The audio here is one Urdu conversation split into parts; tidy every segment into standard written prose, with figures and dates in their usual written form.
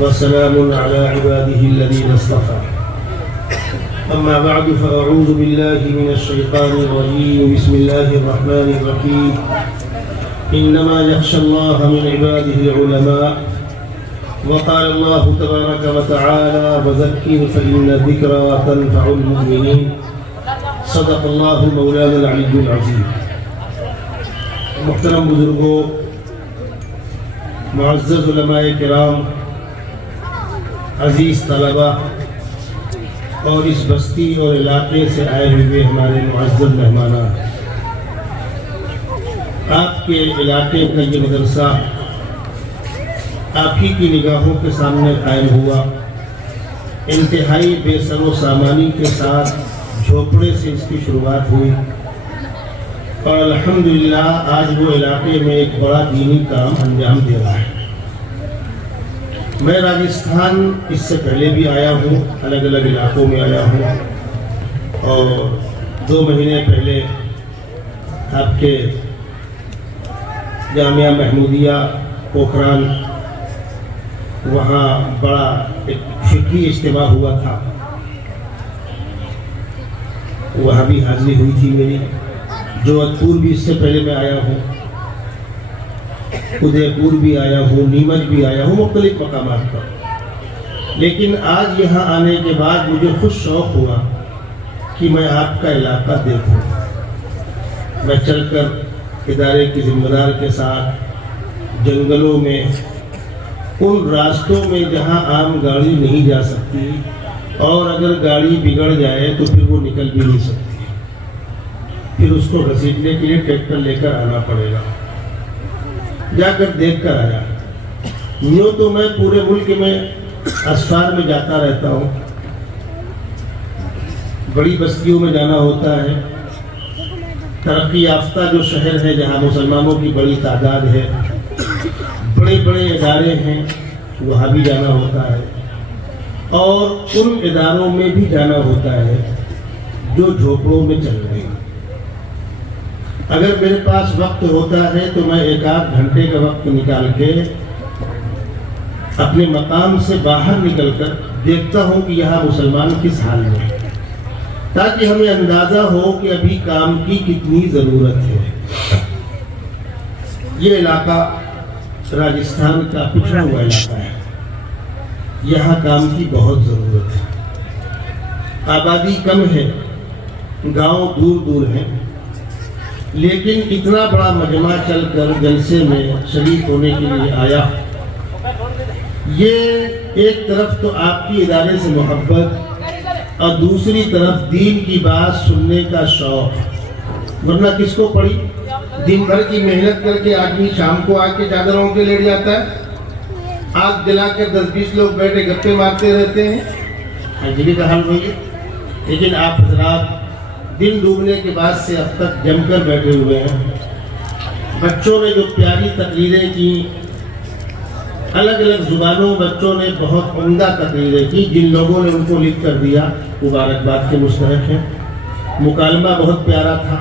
وسلام على عباده الذين اصطفى. أما بعد فأعوذ بالله من الشيطان الرجيم. بسم الله الرحمن الرحيم. إنما يخشى الله من عباده العلماء. وقال الله تبارك وتعالى وذكر فإن الذكرى تنفع المؤمنين. صدق الله مولانا العلي العظيم. محترم بزرگوں، معزز علماء کرام، عزیز طلبہ اور اس بستی اور علاقے سے آئے ہوئے ہمارے معزز مہمانان، آپ کے علاقے کا یہ مدرسہ آپ ہی کی نگاہوں کے سامنے قائم ہوا، انتہائی بے سر و سامانی کے ساتھ جھوپڑے سے اس کی شروعات ہوئی اور الحمدللہ آج وہ علاقے میں ایک بڑا دینی کام انجام دے رہا ہے۔ میں راجستھان اس سے پہلے بھی آیا ہوں، الگ الگ علاقوں میں آیا ہوں، اور 2 مہینے پہلے آپ کے جامعہ محمودیہ پوکھران وہاں بڑا ایک فقہی اجتماع ہوا تھا، وہاں بھی حاضری ہوئی تھی میری۔ جودھ پور بھی اس سے پہلے میں آیا ہوں، ادے پور بھی آیا ہوں، نیمچ بھی آیا ہوں، مختلف مقامات پر۔ لیکن آج یہاں آنے کے بعد مجھے خود شوق ہوا کہ میں آپ کا علاقہ دیکھوں۔ میں چل کر ادارے کی ذمہ دار کے ساتھ جنگلوں میں، ان راستوں میں جہاں عام گاڑی نہیں جا سکتی، اور اگر گاڑی بگڑ جائے تو پھر وہ نکل بھی نہیں سکتی، پھر اس کو گھسیٹنے کے لیے ٹریکٹر لے کر آنا پڑے گا۔ جا کر دیکھ کر آیا۔ یوں تو میں پورے ملک میں اسفار میں جاتا رہتا ہوں، بڑی بستیوں میں جانا ہوتا ہے، ترقی یافتہ جو شہر ہے جہاں مسلمانوں کی بڑی تعداد ہے، بڑے بڑے ادارے ہیں، وہاں بھی جانا ہوتا ہے، اور ان اداروں میں بھی جانا ہوتا ہے جو جھوپڑوں میں چل رہے ہیں۔ اگر میرے پاس وقت ہوتا ہے تو میں 1-8 گھنٹے کا وقت نکال کے اپنے مقام سے باہر نکل کر دیکھتا ہوں کہ یہاں مسلمان کس حال میں ہیں، تاکہ ہمیں اندازہ ہو کہ ابھی کام کی کتنی ضرورت ہے۔ یہ علاقہ راجستھان کا پچھڑا ہوا علاقہ ہے، یہاں کام کی بہت ضرورت ہے۔ آبادی کم ہے، گاؤں دور دور ہیں، لیکن اتنا بڑا مجمع چل کر جلسے میں شریک ہونے کے لیے آیا۔ یہ ایک طرف تو آپ کی ادارے سے محبت اور دوسری طرف دین کی بات سننے کا شوق، ورنہ کس کو پڑی؟ دن بھر کی محنت کر کے آدمی شام کو آ کے چادروں کے لیٹ جاتا ہے، آگ جلا کر 10-20 لوگ بیٹھے گپے مارتے رہتے ہیں، انجلی کا حال وہی ہے۔ لیکن آپ حضرات دن ڈوبنے کے بعد سے اب تک جم کر بیٹھے ہوئے ہیں۔ بچوں نے جو پیاری تقریریں کی، الگ الگ زبانوں بچوں نے بہت عمدہ تقریریں کی، جن لوگوں نے ان کو لکھ کر دیا مبارکباد کے مستحق ہیں۔ مکالمہ بہت پیارا تھا،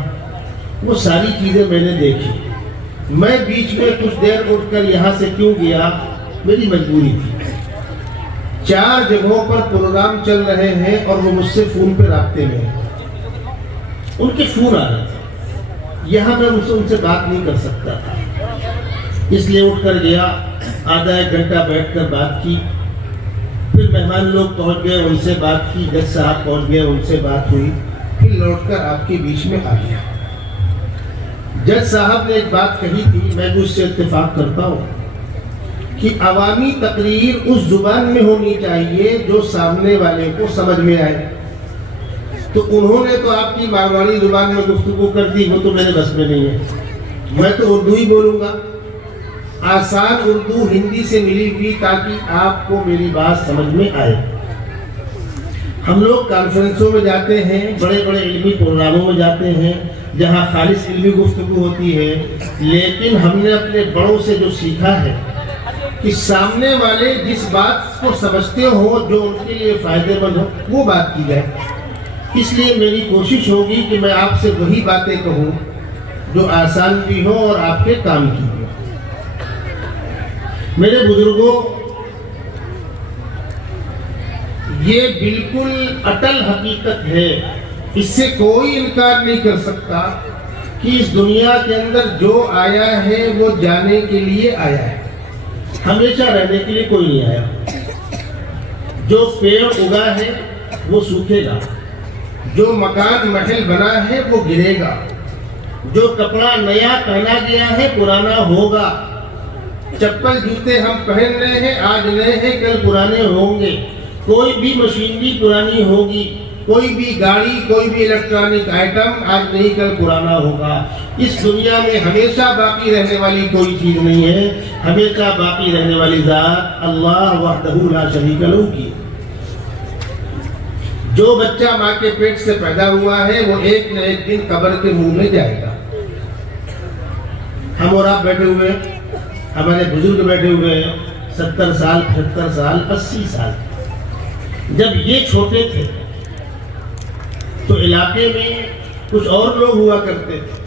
وہ ساری چیزیں میں نے دیکھی۔ میں بیچ میں کچھ دیر اٹھ کر یہاں سے کیوں گیا؟ میری مجبوری تھی۔ 4 جگہوں پر پروگرام چل رہے ہیں اور وہ مجھ سے فون پہ رابطے میں ہیں، ان کے فون آ رہے تھے، یہاں میں ان سے بات نہیں کر سکتا تھا، اس لیے اٹھ کر گیا، آدھا 1 گھنٹہ بیٹھ کر بات کی، پھر مہمان لوگ پہنچ گئے، ان سے بات کی، جج صاحب پہنچ گئے، ان سے بات ہوئی، پھر لوٹ کر آپ کے بیچ میں آ گیا۔ جج صاحب نے ایک بات کہی تھی، میں بھی اس سے اتفاق کرتا ہوں، کہ عوامی تقریر اس زبان میں ہونی چاہیے جو سامنے والے کو سمجھ میں آئے۔ تو انہوں نے تو آپ کی مارواڑی زبان میں گفتگو کر دی، وہ تو میرے بس میں نہیں ہے، میں تو اردو ہی بولوں گا، آسان اردو ہندی سے ملی ہوئی، تاکہ آپ کو میری بات سمجھ میں آئے۔ ہم لوگ کانفرنسوں میں جاتے ہیں، بڑے بڑے علمی پروگراموں میں جاتے ہیں جہاں خالص علمی گفتگو ہوتی ہے، لیکن ہم نے اپنے بڑوں سے جو سیکھا ہے کہ سامنے والے جس بات کو سمجھتے ہو، جو ان کے لیے فائدے مند ہو، وہ بات کی جائے۔ اس لیے میری کوشش ہوگی کہ میں آپ سے وہی باتیں کہوں جو آسان بھی ہو اور آپ کے کام کی ہو۔ میرے بزرگوں، یہ بالکل اٹل حقیقت ہے، اس سے کوئی انکار نہیں کر سکتا کہ اس دنیا کے اندر جو آیا ہے وہ جانے کے لیے آیا ہے، ہمیشہ رہنے کے لیے کوئی نہیں آیا۔ جو پیڑ اگا ہے وہ سوکھے گا، جو مکان محل بنا ہے وہ گرے گا، جو کپڑا نیا پہنا گیا ہے پرانا ہوگا، چپل جوتے ہم پہن رہے ہیں آج نئے ہیں کل پرانے ہوں گے، کوئی بھی مشینری پرانی ہوگی، کوئی بھی گاڑی، کوئی بھی الیکٹرانک آئٹم آج نہیں کل پرانا ہوگا۔ اس دنیا میں ہمیشہ باقی رہنے والی کوئی چیز نہیں ہے، ہمیشہ باقی رہنے والی ذات اللہ وحدہ لا شریک لہ کی۔ جو بچہ ماں کے پیٹ سے پیدا ہوا ہے وہ ایک نہ ایک دن قبر کے منہ میں جائے گا۔ ہم اور آپ بیٹھے ہوئے ہیں، ہمارے بزرگ بیٹھے ہوئے ہیں، 70 سال 75 سال 80 سال۔ جب یہ چھوٹے تھے تو علاقے میں کچھ اور لوگ ہوا کرتے تھے،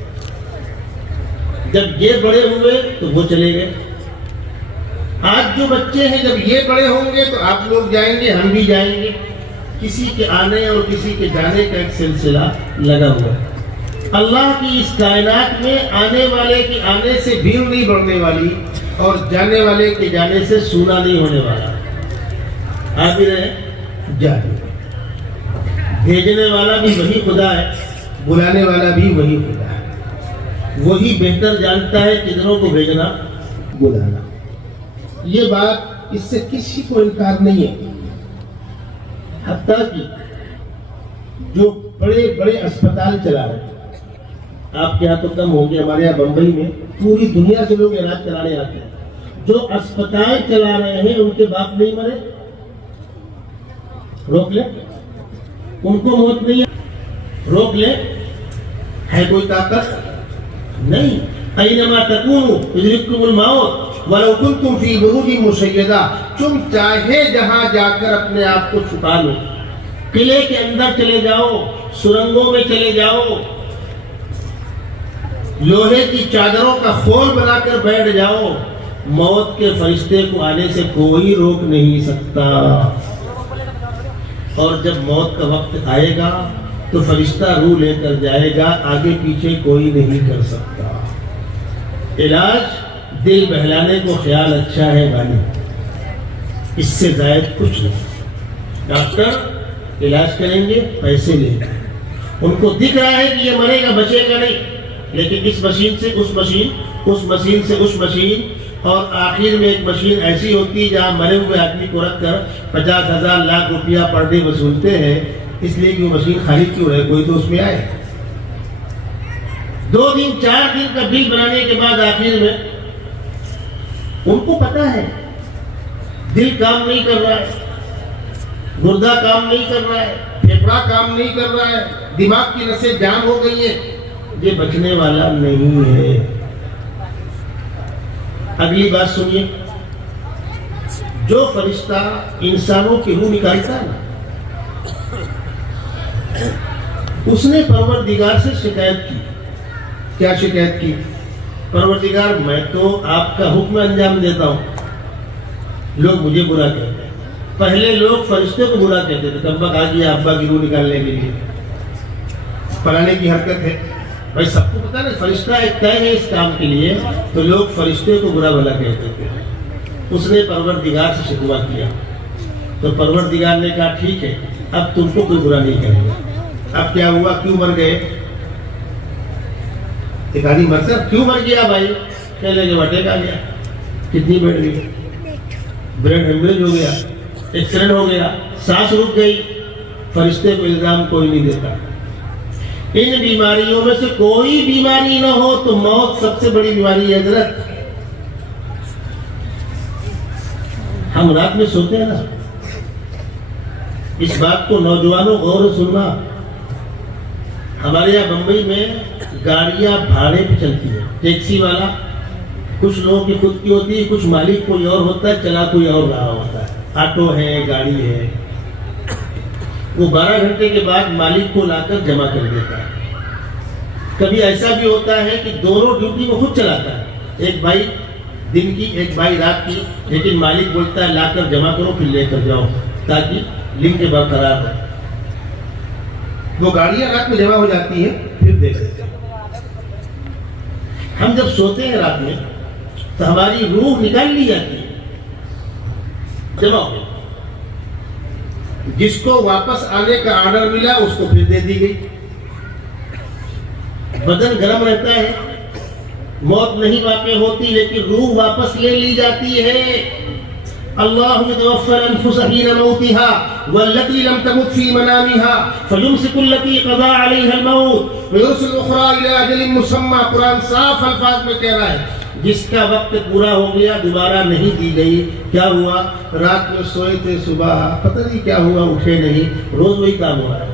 جب یہ بڑے ہوئے تو وہ چلے گئے۔ آج جو بچے ہیں جب یہ بڑے ہوں گے تو آپ لوگ جائیں گے، ہم بھی جائیں گے۔ کسی کے آنے اور کسی کے جانے کا ایک سلسلہ لگا ہوا ہے۔ اللہ کی اس کائنات میں آنے والے کے آنے سے بھیڑ نہیں بڑھنے والی اور جانے والے کے جانے سے سونا نہیں ہونے والا۔ آ بھی رہے جا بھی رہے، بھیجنے والا بھی وہی خدا ہے، بلانے والا بھی وہی خدا ہے۔ وہی بہتر جانتا ہے کتنوں کو بھیجنا بلانا۔ یہ بات اس سے کسی کو انکار نہیں ہے، حتیٰ کہ جو بڑے بڑے اسپتال چلا رہے ہیں، آپ کے یہاں تو کم ہوں گے، ہمارے یہاں بمبئی میں پوری دنیا سے لوگ علاج کرانے آتے ہیں۔ جو اسپتال چلا رہے ہیں ان کے باپ نہیں مرے، روک لیں، ان کو موت نہیں ہے، روک لیں، ہے کوئی طاقت نہیں۔ اینما تکونوا یدرککم الموت وَلَوْ كُنْتُمْ فِي بُرُوجٍ مُشَيَّدَةٍ، تم چاہے جہاں جا کر اپنے آپ کو چھپا لو، قلعے کے اندر چلے جاؤ، سرنگوں میں چلے جاؤ، لوہے کی چادروں کا خول بنا کر بیٹھ جاؤ، موت کے فرشتے کو آنے سے کوئی روک نہیں سکتا۔ اور جب موت کا وقت آئے گا تو فرشتہ روح لے کر جائے گا، آگے پیچھے کوئی نہیں کر سکتا۔ علاج دل بہلانے کو خیال اچھا ہے بھائی، اس سے زائد کچھ نہیں۔ ڈاکٹر علاج کریں گے، پیسے لیں گے، ان کو دکھ رہا ہے کہ یہ مرے گا بچے گا نہیں، لیکن اس مشین سے اس مشین، اس مشین سے اس مشین، اور آخر میں ایک مشین ایسی ہوتی ہے جہاں مرے ہوئے آدمی کو رکھ کر 50,000 لاکھ روپیہ پر ڈے وصولتے ہیں، اس لیے کہ وہ مشین خالی کیوں رہے، کوئی تو اس میں آئے۔ 2 دن 4 دن کا بل بنانے کے بعد آخر میں ان کو پتا ہے دل کام نہیں کر رہا ہے، گردہ کام نہیں کر رہا ہے، پھیپڑا کام نہیں کر رہا ہے، دماغ کی نسیں جام ہو گئی ہیں، یہ بچنے والا نہیں ہے۔ اگلی بات سنیے، جو فرشتہ انسانوں کی روح نکالتا ہے نا، اس نے پروردگار سے شکایت کی۔ کیا شکایت کی؟ پروردگار میں تو آپ کا حکم انجام دیتا ہوں، لوگ مجھے برا کہتے ہیں۔ پہلے لوگ فرشتے کو برا کہتے تھے، کب وقت آ گیا ابا کی روح نکالنے کے لیے، پلانے کی حرکت ہے۔ بھائی سب کو پتا نا فرشتہ ایک طے ہے اس کام کے لیے، تو لوگ فرشتے کو برا بھلا کہتے تھے۔ اس نے پروردگار سے شکوہ کیا تو پروردگار نے کہا ٹھیک ہے، اب تم کو کوئی برا نہیں کرے گا۔ اب کیا ہوا، کیوں مر گئے؟ ایک آدمی مر سر کیوں مر گیا بھائی؟ کہنے کے بٹے کا گیا، کتنی بیٹھ گئی، برین ہیمریج ہو گیا، ایکسیڈنٹ ہو گیا، سانس رک گئی۔ فرشتے کو الزام کوئی نہیں دیتا۔ ان بیماریوں میں سے کوئی بیماری نہ ہو تو موت سب سے بڑی بیماری ہے حضرت۔ ہم رات میں سوتے ہیں نا، اس بات کو نوجوانوں غور سے سننا، ہمارے یہاں بمبئی میں گاڑیاں بھاڑے پہ چلتی ہیں، ٹیکسی والا کچھ لوگوں کی خود کی ہوتی ہے، کچھ مالک کوئی اور ہوتا ہے، چلا کوئی اور رہا ہوتا ہے، آٹو ہے، گاڑی ہے، وہ 12 گھنٹے کے بعد مالک کو لا کر جمع کر دیتا ہے۔ کبھی ایسا بھی ہوتا ہے کہ دونوں ڈیوٹی کو خود چلاتا ہے، ایک بائک دن کی ایک بائک رات کی، لیکن مالک بولتا ہے لا کر جمع کرو پھر لے کر جاؤ۔ تاکہ لنک برقرار رہے. وہ گاڑیاں رات میں جمع ہو جاتی ہیں, پھر دیکھ لیتے ہیں. ہم جب سوتے ہیں رات میں تو ہماری روح نکال لی جاتی ہے, جمع ہو. جس کو واپس آنے کا آرڈر ملا اس کو پھر دے دی گئی. بدن گرم رہتا ہے, موت نہیں واقع ہوتی, لیکن روح واپس لے لی جاتی ہے. اللہ يتوفى الانفس حين موتها والتي لم تمت في منامها فيمسك التي قضى عليها الموت ويرسل الاخرى الى اجل مسمى. قرآن صاف الفاظ میں کہہ رہا ہے جس کا وقت پورا ہو گیا دوبارہ نہیں دی گئی. کیا ہوا؟ رات میں سوئے تھے, صبح پتہ نہیں کیا ہوا, اٹھے نہیں. روز وہی کام ہو رہا ہے,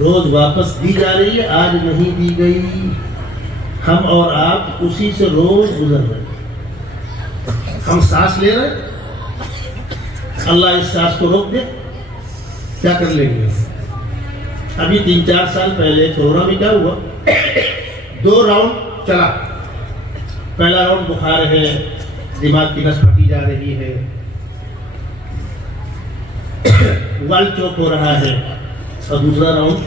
روز واپس دی جا رہی ہے, آج نہیں دی گئی. ہم اور آپ اسی سے روز گزر رہے ہیں. ہم سانس لے رہے ہیں, اللہ اس سانس کو روک دے, کیا کر لیں گے؟ ابھی 3-4 سال پہلے کورونا میں کیا ہوا, 2 راؤنڈ چلا. پہلا راؤنڈ بخار ہے, دماغ کی نس پھٹی جا رہی ہے, وال چوک ہو رہا ہے, اور دوسرا راؤنڈ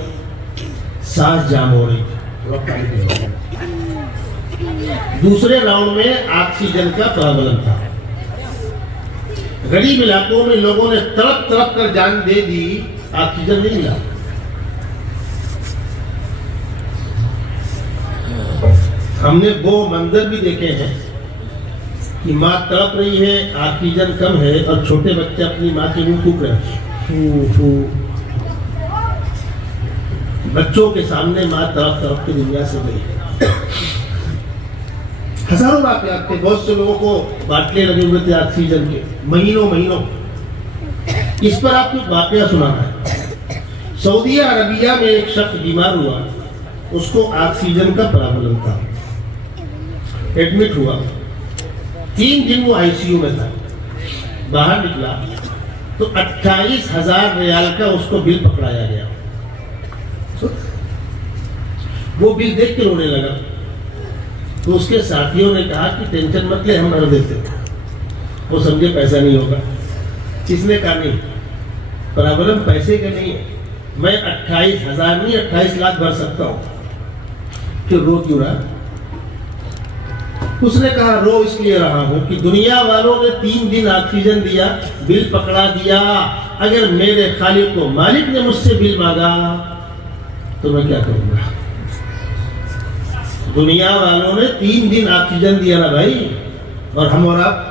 سانس جام ہو رہی ہے. دوسرے راؤنڈ میں آکسیجن کا پرابلم تھا. غریب علاقوں میں لوگوں نے تڑپ تڑپ کر جان دے دی, آکسیجن نہیں ملا. ہم نے وہ منظر بھی دیکھے ہیں کہ ماں تڑپ رہی ہے, آکسیجن کم ہے, اور چھوٹے بچے اپنی ماں کے منہ تھوک رہے ہیں. بچوں کے سامنے ماں تڑپ تڑپ کے دنیا سے گئی. ہزاروں واقعات تھے, بہت سے لوگوں کو باٹلے لگے ہوئے تھے آکسیجن کے, مہینوں. اس پر آپ کو واقعہ سنانا ہے. سعودیہ عربیہ میں ایک شخص بیمار ہوا, اس کو آکسیجن کا پرابلم تھا, ایڈمٹ ہوا. 3 دن وہ ICU میں تھا. باہر نکلا تو 28,000 ریال کا اس کو بل پکڑایا گیا. وہ بل دیکھ کے رونے لگا. تو اس کے ساتھیوں نے کہا کہ ٹینشن مت لے, ہم بھر دیتے. وہ سمجھے پیسہ نہیں ہوگا. کس نے کہا نہیں, پرابلم پیسے کا نہیں ہے, میں 28,000 نہیں 28 لاکھ بھر سکتا ہوں. کہ رو کیوں رہا؟ اس نے کہا رو اس لیے رہا ہوں کہ دنیا والوں نے 3 دن آکسیجن دیا, بل پکڑا دیا. اگر میرے خالق کو مالک نے مجھ سے بل مانگا تو میں کیا کروں گا؟ دنیا والوں نے 3 دن آکسیجن دیا نا بھائی, اور ہم اور آپ.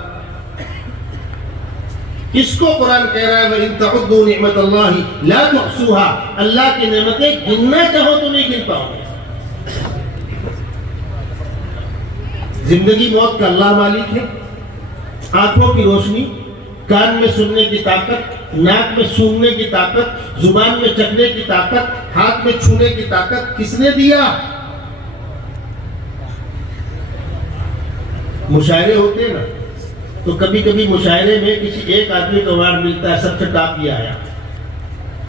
اس کو قرآن کہہ رہا ہے وَإِن تَعُدُّوا نِعْمَةَ اللَّهِ لَا تُحْصُوهَا. اللہ کی نعمتیں گننا چاہو تو نہیں گن پاؤ گے. زندگی موت کا اللہ مالک ہے. آنکھوں کی روشنی, کان میں سننے کی طاقت, ناک میں سونگنے کی طاقت, زبان میں چکھنے کی طاقت, ہاتھ میں چھونے کی طاقت کس نے دیا؟ مشاعرے ہوتے ہیں نا, تو کبھی کبھی مشاعرے میں کسی ایک آدمی کو ایوارڈ ملتا ہے, سب سے ٹاپ یہ آیا,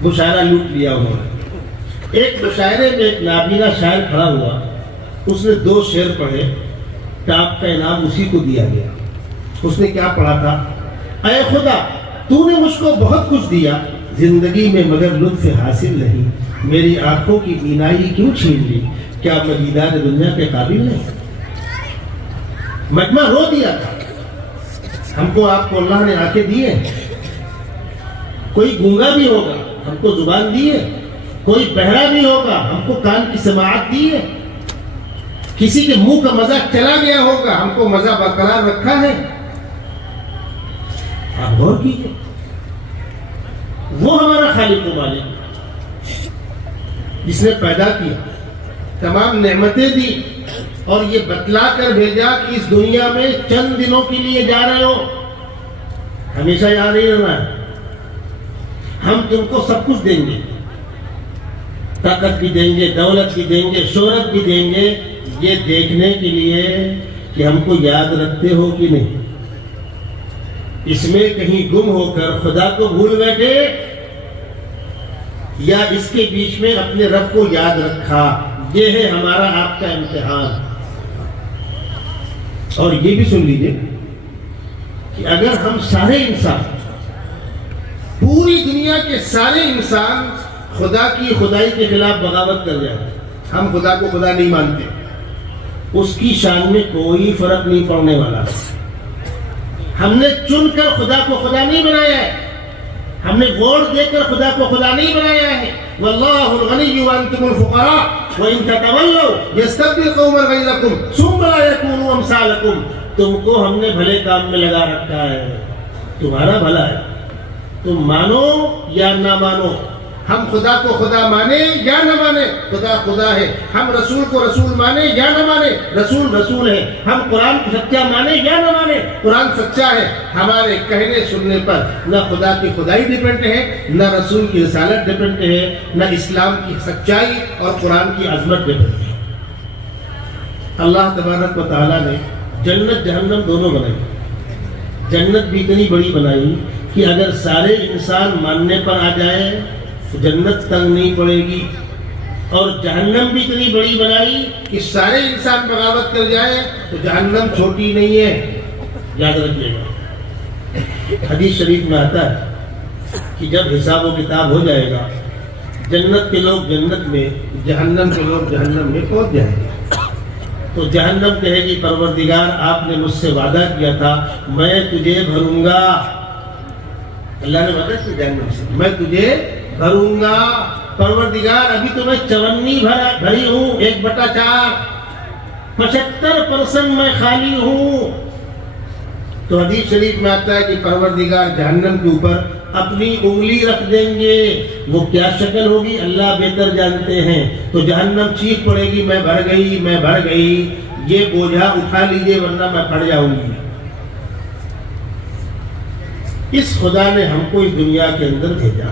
مشاعرہ لوٹ لیا انہوں نے. ایک مشاعرے میں ایک نابینا شاعر کھڑا ہوا, اس نے 2 شعر پڑھے, ٹاپ کا انعام اسی کو دیا گیا. اس نے کیا پڑھا تھا؟ اے خدا تو نے مجھ کو بہت کچھ دیا زندگی میں, مگر لطف حاصل نہیں. میری آنکھوں کی بینائی کیوں چھین لی؟ کیا میں دیدار دنیا کے قابل نہیں؟ مجمع رو دیا تھا. ہم کو آپ کو اللہ نے آنکھیں دی ہیں. کوئی گونگا بھی ہوگا, ہم کو زبان دی ہے. کوئی بہرا بھی ہوگا, ہم کو کان کی سماعت دی ہے. کسی کے منہ کا مزہ چلا گیا ہوگا, ہم کو مزہ برقرار رکھا ہے. آپ غور کیجئے, وہ ہمارا خالق و مالک جس نے پیدا کیا, تمام نعمتیں دی, اور یہ بتلا کر بھیجا کہ اس دنیا میں چند دنوں کے لیے جا رہے ہو, ہمیشہ یاد نہیں رہنا ہے. ہم تم کو سب کچھ دیں گے, طاقت بھی دیں گے, دولت بھی دیں گے, شہرت بھی دیں گے, یہ دیکھنے کے لیے کہ ہم کو یاد رکھتے ہو کہ نہیں. اس میں کہیں گم ہو کر خدا کو بھول بیٹھے, یا اس کے بیچ میں اپنے رب کو یاد رکھا. یہ ہے ہمارا آپ کا امتحان. اور یہ بھی سن لیجئے کہ اگر ہم سارے انسان پوری دنیا کے سارے انسان خدا کی خدائی کے خلاف بغاوت کر جائیں، ہم خدا کو خدا نہیں مانتے، اس کی شان میں کوئی فرق نہیں پڑنے والا۔ ہم نے چن کر خدا کو خدا نہیں بنایا ہے، ہم نے ووٹ دے کر خدا کو خدا نہیں بنایا ہے۔ واللہ الغنی وانتم الفقراء وان تتولوا یستبدل قوما غیرکم ثم لا یکونوا امثالکم۔ تم کو ہم نے بھلے کام میں لگا رکھا ہے، تمہارا بھلا ہے، تم مانو یا نہ مانو۔ ہم خدا کو خدا مانے یا نہ مانے، خدا خدا ہے۔ ہم رسول کو رسول مانے یا نہ مانے، رسول رسول ہے۔ ہم قرآن کو سچا مانے یا نہ مانے، قرآن سچا ہے۔ ہمارے کہنے سننے پر نہ خدا کی خدائی ڈیپینڈ ہے، نہ رسول کی رسالت ڈیپینڈ ہے، نہ اسلام کی سچائی اور قرآن کی عظمت ڈیپینڈ ہے۔ اللہ تبارک و تعالیٰ نے جنت جہنم دونوں بنائی۔ جنت بھی اتنی بڑی بنائی کہ اگر سارے انسان ماننے پر آ جائیں تو جنت تنگ نہیں پڑے گی، اور جہنم بھی اتنی بڑی بنائی کہ سارے انسان بغاوت کر جائیں تو جہنم چھوٹی نہیں ہے، یاد رکھیے گا۔ حدیث شریف میں آتا ہے کہ جب حساب و کتاب ہو جائے گا، جنت کے لوگ جنت میں، جہنم کے لوگ جہنم میں پہنچ جائیں گے، تو جہنم کہے گی پروردگار آپ نے مجھ سے وعدہ کیا تھا میں تجھے بھروں گا، اللہ نے وعدہ کیا جہنم سے میں تجھے بھروں گا، پروردگار ابھی تو میں 54 بھری ہوں، 1/4، 75% میں خالی ہوں۔ تو حدیث شریف میں آتا ہے کہ پروردگار جہنم کے اوپر اپنی انگلی رکھ دیں گے، وہ کیا شکل ہوگی اللہ بہتر جانتے ہیں، تو جہنم چیخ پڑے گی میں بھر گئی میں بھر گئی، یہ بوجھا اٹھا لیجئے ورنہ میں پڑ جاؤں گی۔ اس خدا نے ہم کو اس دنیا کے اندر بھیجا،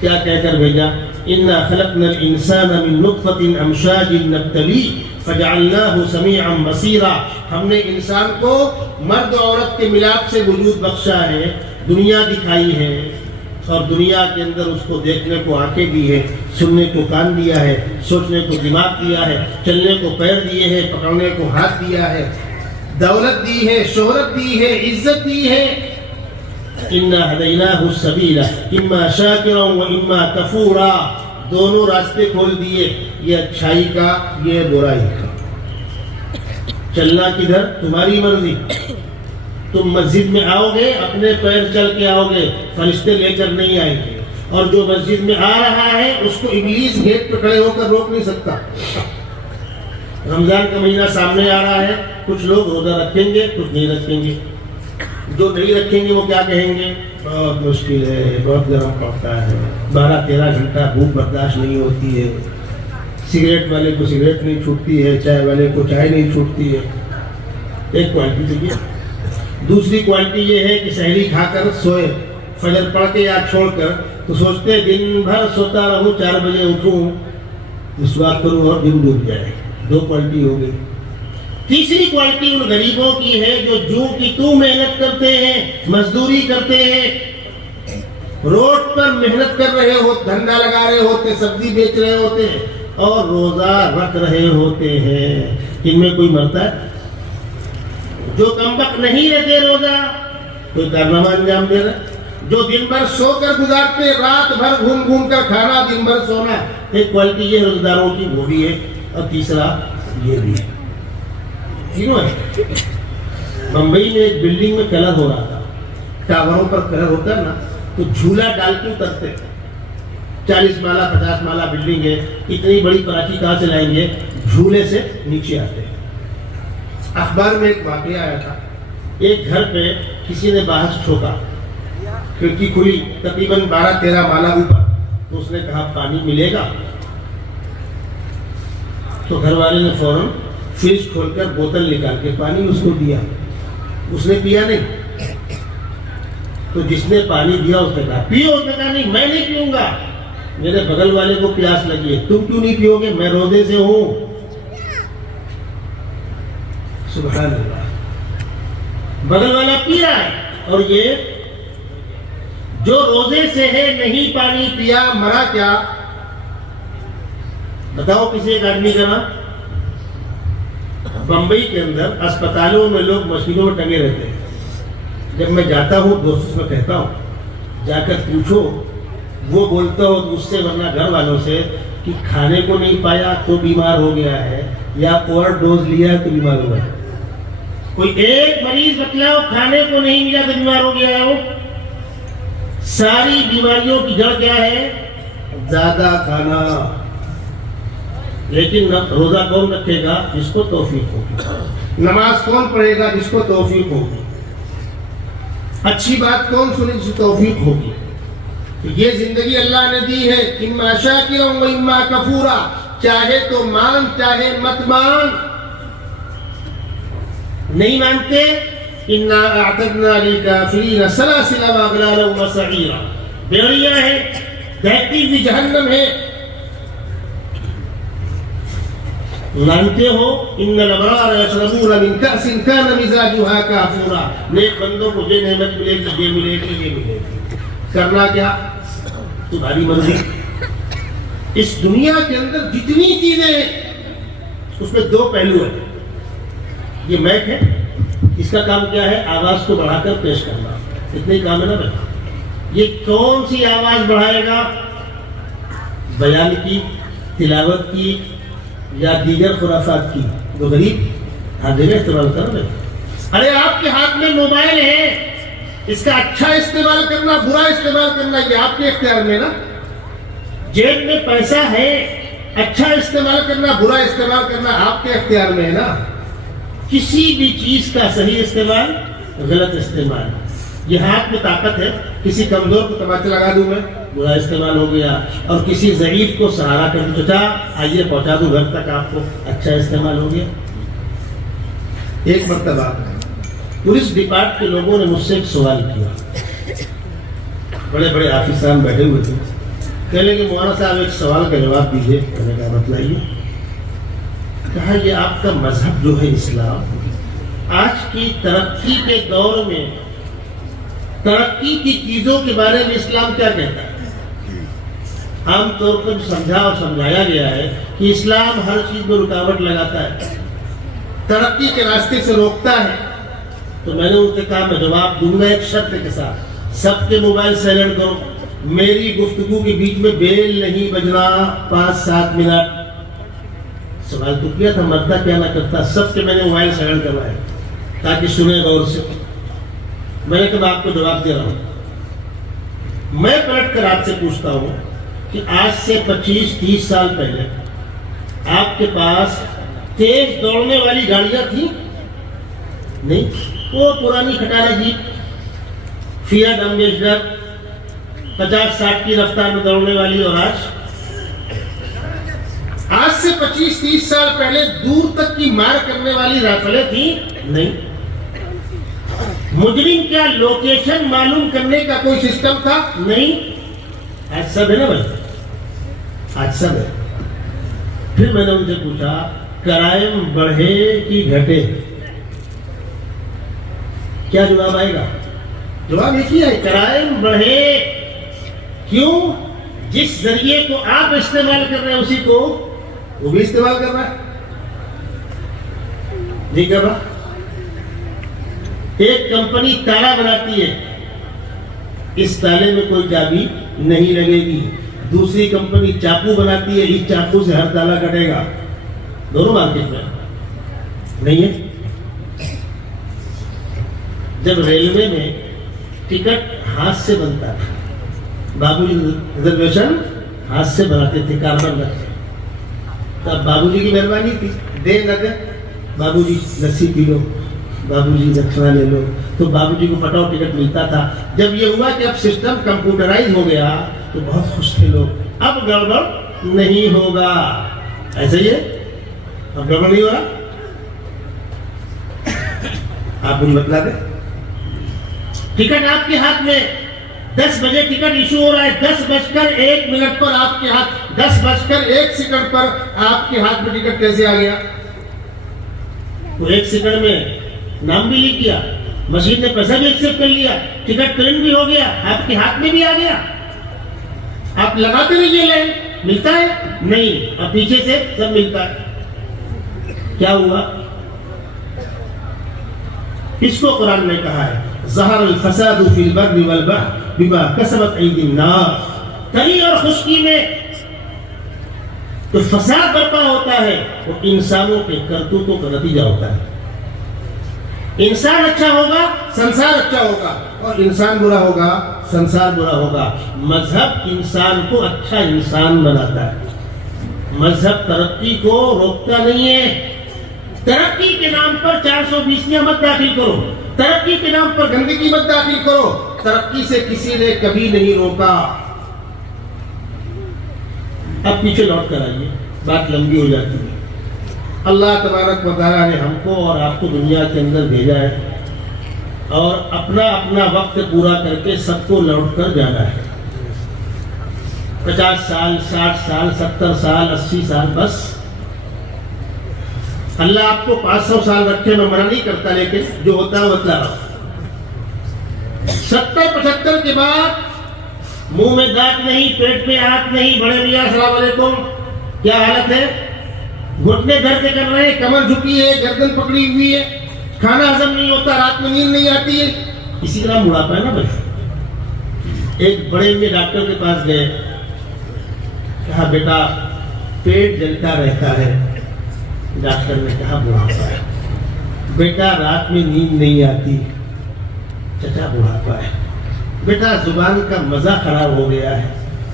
کیا کہہ کر بھیجا؟ اِنَّا خَلَقْنَا الْإِنسَانَ مِن نُطْفَةٍ أَمْشَاجٍ نَبْتَلِيهِ فَجَعَلْنَاهُ سَمِيعًا بَصِيرًا۔ ہم نے انسان کو مرد و عورت کے ملاپ سے وجود بخشا ہے، دنیا دکھائی ہے، اور دنیا کے اندر اس کو دیکھنے کو آنکھیں دی ہے، سننے کو کان دیا ہے، سوچنے کو دماغ دیا ہے، چلنے کو پیر دیے ہیں، پکڑنے کو ہاتھ دیا ہے، دولت دی ہے، شہرت دی ہے، عزت دی ہے۔ اِنَّا هَدَيْنَاهُ السَّبِيلَ إِمَّا شَاكِرًا وَإِمَّا كَفُورًا، دونوں راستے کھول دیے، یہ اچھائی کا یہ برائی کا۔ چلنا کدھر تمہاری مرضی، تم مسجد میں آؤ گے اپنے پیر چل کے آؤ گے، فرشتے لے کر نہیں آئیں گے، اور جو مسجد میں آ رہا ہے اس کو ابلیس گیٹ پہ کھڑے ہو کر روک نہیں سکتا۔ رمضان کا مہینہ سامنے آ رہا ہے، کچھ لوگ روزہ رکھیں گے کچھ نہیں رکھیں گے، جو نہیں رکھیں گے وہ کیا کہیں گے؟ بہت مشکل ہے، بہت گرم پڑتا ہے، 12-13 گھنٹہ بھوک برداشت نہیں ہوتی ہے، سگریٹ والے کو سگریٹ نہیں چھوٹتی ہے، چائے والے کو چائے نہیں چھوٹتی ہے۔ ایک کوالٹی دیکھیے۔ دوسری کوالٹی یہ ہے کہ سحری کھا کر سوئے، فجر پڑھ کے یا چھوڑ کر، تو سوچتے دن بھر سوتا رہوں، 4 بجے اٹھوں، مسواک کروں اور دن ڈوب جائے۔ 2 کوالٹی ہو گئی۔ تیسری کوالٹی ان غریبوں کی ہے جو جو کی تو محنت کرتے ہیں، مزدوری کرتے ہیں، روڈ پر محنت کر رہے ہو، دھندا لگا رہے ہوتے، سبزی بیچ رہے ہوتے ہیں اور روزہ رکھ رہے ہوتے ہیں۔ ان میں کوئی مرتا ہے؟ جو کمبخت نہیں رہتے روزہ، کوئی کارنامہ انجام دے رہا ہے۔ جو دن بھر سو کر گزارتے، رات بھر گھوم گھوم کر کھانا، دن بھر سونا، ایک کوالٹی یہ روزداروں کی وہ بھی ہے، اور تیسرا یہ بھی ہے۔ تینوں ہے۔ بمبئی میں ایک بلڈنگ میں کلر ہو رہا تھا، ٹاوروں پر کلر ہوتا ہے نا، تو جھولا ڈال کے اترتے، 40 مالا 50 مالا بلڈنگ ہے، اتنی بڑی پراچی کہاں سے لائیں گے؟ جھولے سے نیچے آتے ہیں۔ اخبار میں ایک واقعہ آیا تھا، ایک گھر پہ کسی نے باہر ٹھوکا، کھڑکی کھلی تقریباً 12-13 مالا اوپر، تو اس نے کہا پانی ملے گا؟ تو گھر والے نے فوراً فریج کھول کر بوتل نکال کے پانی اس کو دیا، اس نے پیا نہیں۔ تو جس نے پانی دیا اس نے کہا پیو، اس نے کہا نہیں میں نہیں پیوں گا، میرے بغل والے کو پیاس لگی ہے، تم کیوں نہیں پیو گے؟ میں روزے سے ہوں۔ سبحان اللہ، بغل والا پی رہا ہے، اور یہ جو روزے سے ہے نہیں پانی پیا، مرا کیا؟ بتاؤ کسی ایک آدمی کا نام۔ بمبئی کے اندر اسپتالوں میں لوگ مشینوں میں ٹنگے رہتے ہیں۔ جب میں جاتا ہوں دوستوں سے کہتا ہوں جا کر پوچھو، وہ بولتا ہو اس سے ورنہ گھر والوں سے کہ کھانے کو نہیں پایا تو بیمار ہو گیا ہے یا اوور ڈوز لیا ہے تو بیمار ہوا ہے. کوئی ایک مریض بتلاؤ کھانے کو نہیں ملا تو بیمار ہو گیا ہو. ساری بیماریوں کی جڑ کیا ہے؟ زیادہ کھانا. لیکن روزہ کون رکھے گا؟ جس کو توفیق ہوگی. نماز کون پڑھے گا؟ جس کو توفیق ہوگی. اچھی بات کون سنے؟ جس کو توفیق ہوگی. یہ زندگی اللہ نے دی ہے، اما شاکرا و اما کفورا، چاہے تو مان چاہے مت مان. نہیں مانتے انا اعتدنا للکافرین سلاسل واغلالا وسعیرا، بیڑیاں ہیں، دہتی ہوئی جہنم ہے. مانتے ہو ان الابرار یشربون من کأس کان مزاجها کافورا، نیک بندوں کو یہ نعمت ملے گی، یہ ملے گی، یہ ملے گی. کرنا کیا؟ تمہاری مرضی. اس دنیا کے اندر جتنی چیزیں ہیں اس میں دو پہلو ہیں. یہ میک ہے، اس کا کام کیا ہے؟ آواز کو بڑھا کر پیش کرنا. اتنے ہی کام ہے نا بھائی. یہ کون سی آواز بڑھائے گا؟ بیان کی، تلاوت کی یا دیگر خرافات کی؟ وہ غریب ہر جگہ استعمال کرنا بھائی. ارے آپ کے ہاتھ میں موبائل ہے، اس کا اچھا استعمال کرنا برا استعمال کرنا یہ آپ کے اختیار میں نا. جیب میں پیسہ ہے، اچھا استعمال کرنا برا استعمال کرنا آپ کے اختیار میں ہے نا. کسی بھی چیز کا صحیح استعمال غلط استعمال. یہ ہاتھ میں طاقت ہے، کسی کمزور کو تماچا لگا دوں میں، برا استعمال ہو گیا. اور کسی ضعیف کو سہارا کر دوں، چچا آئیے پہنچا دوں گھر تک آپ کو، اچھا استعمال ہو گیا. ایک مرتبہ پولیس ڈپارٹ کے لوگوں نے مجھ سے ایک سوال کیا. بڑے بڑے آفیسران بیٹھے ہوئے تھے. کہنے لگے مولانا صاحب ایک سوال کا جواب دیجیے. میں نے کہا بتلائیے. کہا یہ آپ کا مذہب جو ہے اسلام، آج کی ترقی کے دور میں ترقی کی چیزوں کے بارے میں اسلام کیا کہتا ہے؟ عام طور پر سمجھا اور سمجھایا گیا ہے کہ اسلام ہر چیز میں رکاوٹ لگاتا ہے، ترقی کے راستے سے روکتا ہے. تو میں نے ان سے کہا میں جواب دوں گا ایک شرط کے ساتھ، سب کے موبائل سائلنٹ کرو، میری گفتگو کے بیچ میں بیل نہیں بجنا 5-7 منٹ. سوال تو کیا تھا، مرتا کیا نہ کرتا، سب کے میں نے موبائل سائلنٹ کروائے تاکہ سنیں غور سے. میں نے کہا آپ کو جواب دے رہا ہوں. میں پلٹ کر آپ سے پوچھتا ہوں کہ آج سے 25-30 سال پہلے آپ کے پاس تیز دوڑنے والی گاڑیاں تھیں؟ نہیں. وہ پرانی کھٹارا جیپ، فیاٹ امبیسڈر 50-60 کی رفتار میں دوڑنے والی. اور آج سے 25-30 سال پہلے دور تک کی مار کرنے والی رائفلیں تھیں؟ نہیں. مجرم کیا لوکیشن معلوم کرنے کا کوئی سسٹم تھا؟ نہیں. آج سب ہے نا بھائی، آج سب ہے. پھر میں نے ان سے پوچھا کرائم بڑھے کہ گھٹے؟ کیا جواب آئے گا؟ جواب ایک ہی ہے، کرائم بڑھے. کیوں؟ جس ذریعے کو آپ استعمال کر رہے ہیں اسی کو وہ بھی استعمال کر رہا ہے. نہیں کر رہا. ایک کمپنی تالا بناتی ہے، اس تالے میں کوئی چابی نہیں لگے گی. دوسری کمپنی چاقو بناتی ہے، اس چاقو سے ہر تالا کٹے گا. دونوں مارکیٹ میں نہیں ہے. جب ریلوے میں ٹکٹ ہاتھ سے بنتا تھا، بابو جی ریزرویشن ہاتھ سے بناتے تھے کاربن رکھ کے. تب بابو جی کی مہربانی تھی، دے نہ دے بابو جی لسی پی لو، بابو جی دکھنا لے لو، تو بابو جی کو پٹاؤ ٹکٹ ملتا تھا. جب یہ ہوا کہ اب سسٹم کمپیوٹرائز ہو گیا تو بہت خوش تھے لوگ، اب گڑبڑ نہیں ہوگا. ایسا ہی ہے، اب گڑبڑ نہیں ہو رہا. آپ مجھے بتلا دیں. ٹکٹ آپ کے ہاتھ میں 10 بجے ٹکٹ ایشو ہو رہا ہے، 10:01 پر آپ کے ہاتھ 10:01 پر آپ کے ہاتھ میں ٹکٹ کیسے آ گیا؟ تو 1 سیکنڈ میں نام بھی لکھ دیا، مشین نے پیسہ بھی ایکسپٹ کر لیا، ٹکٹ پرنٹ بھی ہو گیا، آپ کے ہاتھ میں بھی آ گیا. آپ لگاتے رہیے لائن، ملتا ہے نہیں، اب پیچھے سے سب ملتا ہے. کیا ہوا؟ اس کو قرآن نے کہا ہے ظہر الفساد فی البر والبحر بما کسبت ایدی الناس، تری اور خشکی میں تو فساد برپا ہوتا ہے، وہ انسانوں کے کرتوتوں کا نتیجہ ہوتا ہے۔ انسان اچھا ہوگا سنسار اچھا ہوگا، اور انسان برا ہوگا سنسار برا ہوگا۔ مذہب انسان کو اچھا انسان بناتا ہے، مذہب ترقی کو روکتا نہیں ہے۔ ترقی کے نام پر 420 مت داخل کرو، ترقی کے نام پر گندگی مت داخل کرو، ترقی سے کسی نے کبھی نہیں روکا۔ اب پیچھے لوٹ کر آئیے، بات لمبی ہو جاتی ہے۔ اللہ تبارک و تعالیٰ نے ہم کو اور آپ کو دنیا کے اندر بھیجا ہے، اور اپنا اپنا وقت پورا کر کے سب کو لوٹ کر جانا ہے۔ 50 سال 60 سال 70 سال 80 سال، بس اللہ آپ کو 500 سال رکھے، میں منع نہیں کرتا، لیکن جو ہوتا ہے بتلا رہا ہوں۔ 70-75 کے بعد منہ میں دانت نہیں، پیٹ میں ہاتھ نہیں، بڑے میاں السلام علیکم، کیا حالت ہے؟ گھٹنے درد کر رہے ہیں، کمر جھکی ہے، گردن پکڑی ہوئی ہے، کھانا ہضم نہیں ہوتا، رات میں نیند نہیں آتی ہے، اسی طرح بڑھاپا ہے نا بھائی۔ ایک بڑے میں ڈاکٹر کے پاس گئے، کہا بیٹا پیٹ جلتا رہتا ہے۔ ڈاکٹر نے کہا بڑھاپا ہے۔ بیٹا رات میں نیند نہیں آتی، چچا بڑھاپا ہے۔ بیٹا زبان کا مزہ خراب ہو گیا ہے،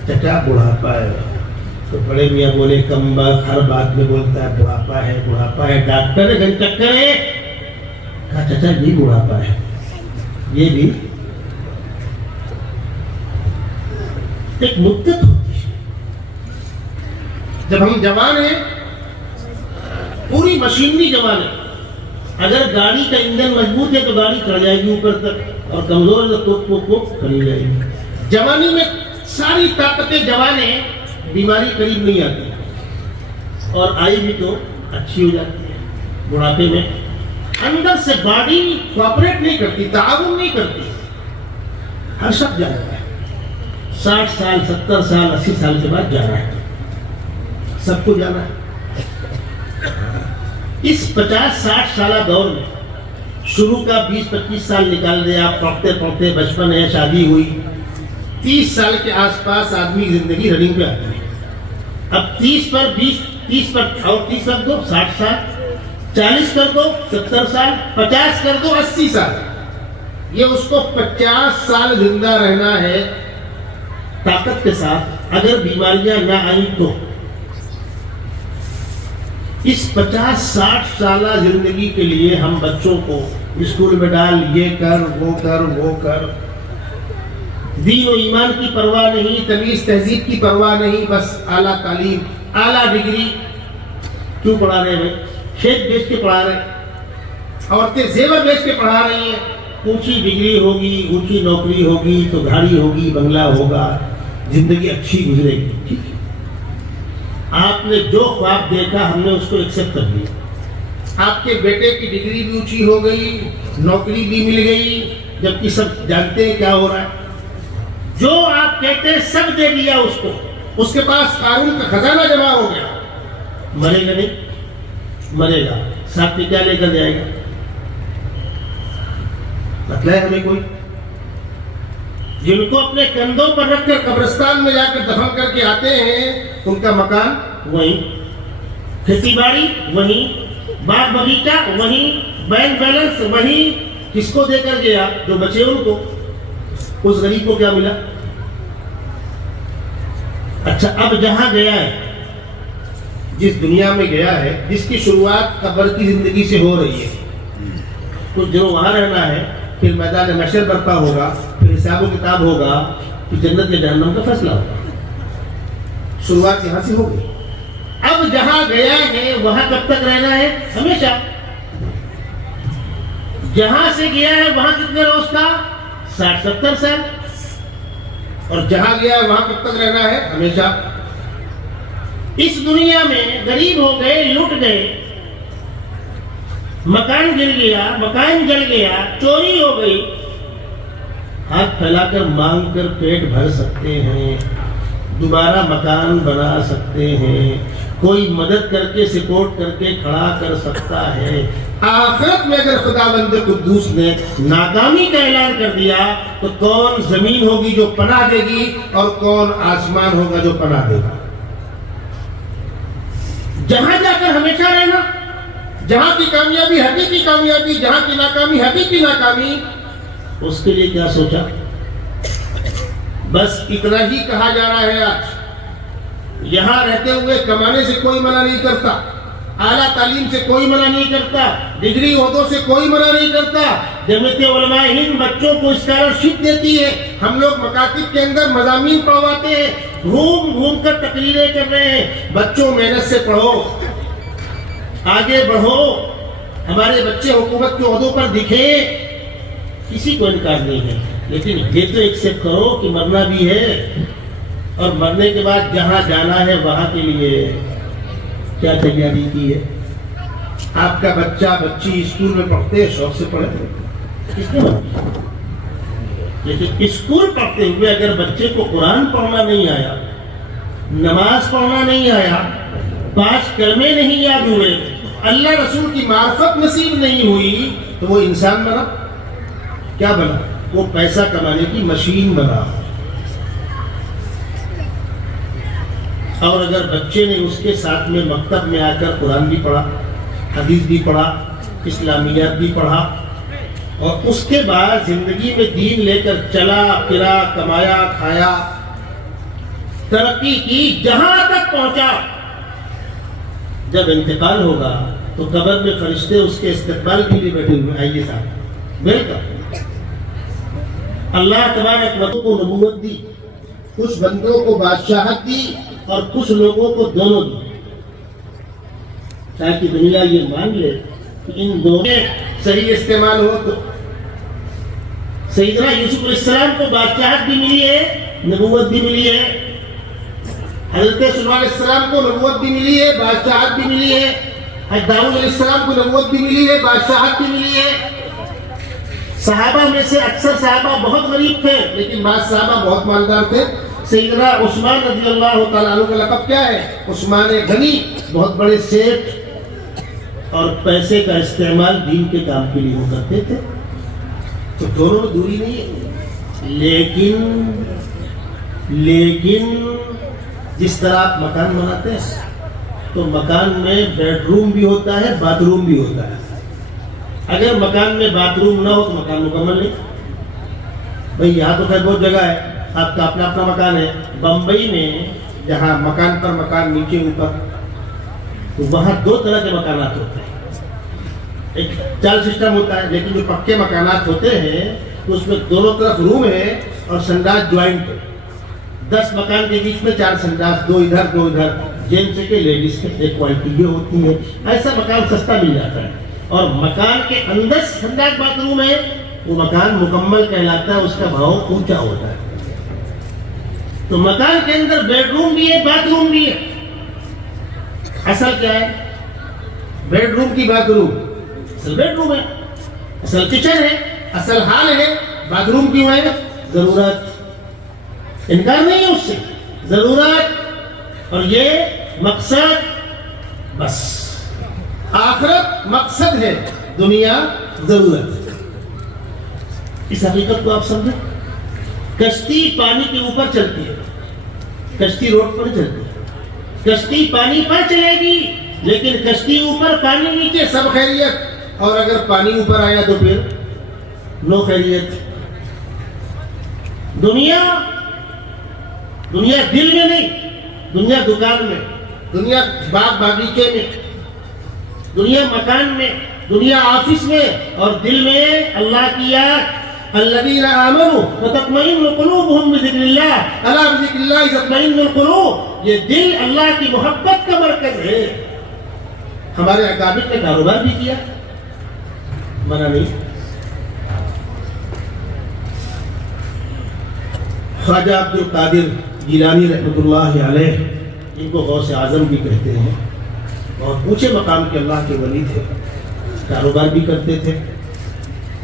چچا بڑھاپا ہے۔ تو بڑے میاں بولے کم بخت ہر بات میں بولتا ہے بڑھاپا ہے بڑھاپا ہے، ڈاکٹر گن چکر ہے۔ کہا چچا یہ بڑھاپا ہے، یہ بھی ایک مدت ہوتی ہے۔ جب ہم جوان ہیں، پوری مشینری جوان ہے، اگر گاڑی کا انجن مضبوط ہے تو گاڑی چڑھ جائے گی اوپر تک، اور کمزور ہے تو توپ کھڑی جائے گی۔ جوانی میں ساری طاقتیں جوان ہیں، بیماری قریب نہیں آتی، اور آئی بھی تو اچھی ہو جاتی ہے۔ بڑھاپے میں اندر سے باڈی کوآپریٹ نہیں کرتی، تعاون نہیں کرتی، ہر شخص جا رہا ہے۔ 60 سال 70 سال 80 سال کے بعد جا رہا ہے، سب کو جانا ہے۔ اس 50-60 سالہ دور میں شروع کا 20-25 سال نکال دے آپ، پڑھتے پڑھتے بچپن ہے، شادی ہوئی، 30 سال کے آس پاس آدمی زندگی رننگ پہ آتی ہے۔ اب 30 پر 20، 30 پر اور 30 کر دو 60 سال، 40 کر دو 70 سال، 50 کر دو 80 سال، یہ اس کو 50 سال زندہ رہنا ہے طاقت کے ساتھ، اگر بیماریاں نہ آئیں تو۔ اس 50-60 سالہ زندگی کے لیے ہم بچوں کو اسکول میں ڈال، یہ کر وہ کر وہ کر، دین و ایمان کی پرواہ نہیں، تمیز تہذیب کی پرواہ نہیں، بس اعلیٰ تعلیم، اعلیٰ ڈگری۔ کیوں پڑھا رہے ہیں؟ کھیت بیچ کے پڑھا رہے ہیں، عورتیں زیور بیچ کے پڑھا رہی ہیں۔ اونچی ڈگری ہوگی، اونچی نوکری ہوگی تو گاڑی ہوگی، بنگلہ ہوگا، زندگی اچھی گزرے گی۔ ٹھیک ہے، آپ نے جو خواب دیکھا ہم نے اس کو ایکسپٹ کر لیا۔ آپ کے بیٹے کی ڈگری بھی اونچی ہو گئی، نوکری بھی مل گئی، جبکہ سب جانتے ہیں کیا ہو رہا ہے۔ جو آپ کہتے ہیں سب دے دیا اس کو، اس کے پاس قارون کا خزانہ جمع ہو گیا، مرے گا نہیں؟ مرے گا، ساتھ میں کیا لے کر جائے گا؟ بتلا ہے ہمیں کوئی؟ جن کو اپنے کندھوں پر رکھ کر قبرستان میں جا کر دفن کر کے آتے ہیں، ان کا مکان وہیں، کھیتی باڑی وہیں، باغ باغیچہ وہیں، بینک بیلنس وہیں، کس کو دے کر گیا؟ جو بچے ان کو۔ اس غریب کو کیا ملا؟ اچھا، اب جہاں گیا ہے، جس دنیا میں گیا ہے، جس کی شروعات قبر کی زندگی سے ہو رہی ہے، کچھ دنوں وہاں رہنا ہے، پھر میدان محشر برپا ہوگا، پھر حساب و کتاب ہوگا، پھر جنت یا جہنم کا فیصلہ ہوگا۔ شروعات یہاں سے ہوگی۔ اب جہاں گیا ہے وہاں کب تک رہنا ہے؟ ہمیشہ۔ جہاں سے گیا ہے وہاں کتنے روز تھا؟ 60-70 سال۔ اور جہاں گیا ہے وہاں کب تک رہنا ہے؟ ہمیشہ۔ اس دنیا میں غریب ہو گئے، لوٹ گئے، مکان گر گیا، مکان جل گیا، چوری ہو گئی، ہاتھ پھیلا کر مانگ کر پیٹ بھر سکتے ہیں، دوبارہ مکان بنا سکتے ہیں، کوئی مدد کر کے سپورٹ کر کے کھڑا کر سکتا ہے، آخرت میں اگر خداوند قدوس نے ناکامی کا اعلان کر دیا تو کون زمین ہوگی جو پناہ دے گی اور کون آسمان ہوگا جو پناہ دے گا؟ جہاں جا کر ہمیشہ رہنا، جہاں کی کامیابی حقیقی کامیابی، جہاں کی ناکامی حقیقی ناکامی، اس کے لیے کیا سوچا؟ بس اتنا ہی کہا جا رہا ہے آج۔ یہاں رہتے ہوئے کمانے سے کوئی منع نہیں کرتا، اعلیٰ تعلیم سے کوئی منع نہیں کرتا، ڈگری عہدوں سے کوئی منع نہیں کرتا۔ جمعیت علماء ہند بچوں کو اسکالرشپ دیتی ہے، ہم لوگ مکاتب کے اندر مضامین پڑھواتے ہیں، گھوم گھوم کر تقریریں کر رہے ہیں، بچوں محنت سے پڑھو، آگے بڑھو، ہمارے بچے حکومت کے عہدوں پر دکھیں، کسی کو انکار نہیں ہے، لیکن یہ تو ایکسپٹ کرو کہ مرنا بھی ہے، اور مرنے کے بعد جہاں جانا ہے وہاں کے لیے کیا تیاری کی ہے؟ آپ کا بچہ بچی اسکول میں پڑھتے ہیں، شوق سے پڑھے، کس نے بنا؟ لیکن اسکول پڑھتے ہوئے اگر بچے کو قرآن پڑھنا نہیں آیا، نماز پڑھنا نہیں آیا، 5 کلمے نہیں یاد ہوئے، اللہ رسول کی معرفت نصیب نہیں ہوئی، تو وہ انسان بنا؟ کیا بنا؟ وہ پیسہ کمانے کی مشین بنا۔ اور اگر بچے نے اس کے ساتھ میں مکتب میں آ کر قرآن بھی پڑھا، حدیث بھی پڑھا، اسلامیات بھی پڑھا، اور اس کے بعد زندگی میں دین لے کر چلا پھرا، کمایا کھایا، ترقی کی، جہاں تک پہنچا، جب انتقال ہوگا تو قبر میں فرشتے اس کے استقبال کے لیے بیٹھے ہوئے، آئیے صاحب ویلکم۔ اللہ تبارک و تعالیٰ کو نبوت دی، کچھ بندوں کو بادشاہت دی اور کچھ لوگوں کو دونوں دی، تاکہ دنیا یہ مان لے کہ ان دونوں صحیح استعمال ہو تو۔ سیدنا یوسف علیہ السلام کو بادشاہت بھی ملی ہے، نبوت بھی ملی ہے، حضرت سلیمان علیہ السلام کو نبوت بھی ملی ہے، بادشاہت بھی ملی ہے، حضرت داؤد علیہ السلام کو نبوت بھی ملی ہے، بادشاہت بھی ملی ہے۔ صحابہ میں سے اکثر صحابہ بہت غریب تھے، لیکن بعض صحابہ بہت مالدار تھے۔ سیدنا عثمان رضی اللہ تعالیٰ عنہ کا لقب کیا ہے؟ عثمان غنی، بہت بڑے سیٹ، اور پیسے کا استعمال دین کے کام کے لیے وہ کرتے تھے، تو دونوں میں دوری نہیں ہے۔ لیکن جس طرح آپ مکان بناتے ہیں تو مکان میں بیڈ روم بھی ہوتا ہے، باتھ روم بھی ہوتا ہے۔ اگر مکان میں باتھ روم نہ ہو تو مکان مکمل نہیں۔ بھئی یہاں تو خیر بہت جگہ ہے، آپ کا اپنا اپنا مکان ہے۔ بمبئی میں جہاں مکان پر مکان نیچے اوپر، تو وہاں 2 طرح کے مکانات ہوتے ہیں، ایک چال سسٹم ہوتا ہے، لیکن جو پکے مکانات ہوتے ہیں تو اس میں دونوں طرف روم ہے اور سنڈاس جوائنٹ ہے۔ 10 مکان کے بیچ میں 4 سنڈاس، 2 ادھر 2 ادھر، جینٹس کے لیڈیز کے، ایک کوالٹی یہ ہوتی ہے۔ ایسا مکان سستا مل جاتا ہے، اور مکان کے اندر سنڈاس باتھ روم ہے، وہ مکان مکمل کہلاتا ہے، اس کا بھاؤ اونچا ہوتا ہے۔ تو مکان کے اندر بیڈ روم بھی ہے، باتھ روم بھی ہے۔ اصل کیا ہے؟ بیڈ روم کی باتھ روم، اصل بیڈ روم ہے، اصل کچن ہے، اصل ہال ہے۔ باتھ روم کیوں ہے؟ ضرورت، انکار نہیں ہے اس سے، ضرورت۔ اور یہ مقصد، بس آخرت مقصد ہے، دنیا ضرورت۔ اس حقیقت کو آپ سمجھیں۔ کشتی پانی کے اوپر چلتی ہے، کشتی روڈ پر چلتی ہے، کشتی پانی پر چلے گی، لیکن کشتی اوپر پانی نیچے، سب خیریت۔ اور اگر پانی اوپر آیا تو پھر نو خیریت۔ دنیا دل میں نہیں، دنیا دکان میں، دنیا باغ باغیچے میں، دنیا مکان میں، دنیا آفس میں، اور دل میں اللہ کی یاد۔ الذین آمنوا وتطمئن قلوبهم بذکر اللہ، الا بذکر اللہ تطمئن القلوب۔ یہ دل اللہ کی محبت کا مرکز ہے۔ ہمارے اکابر نے کاروبار بھی کیا، منع نہیں۔ خواجہ عبد القادر جیلانی رحمۃ اللہ علیہ، ان کو غوث اعظم بھی کہتے ہیں، بہت اونچے مقام کے اللہ کے ولی تھے، کاروبار بھی کرتے تھے۔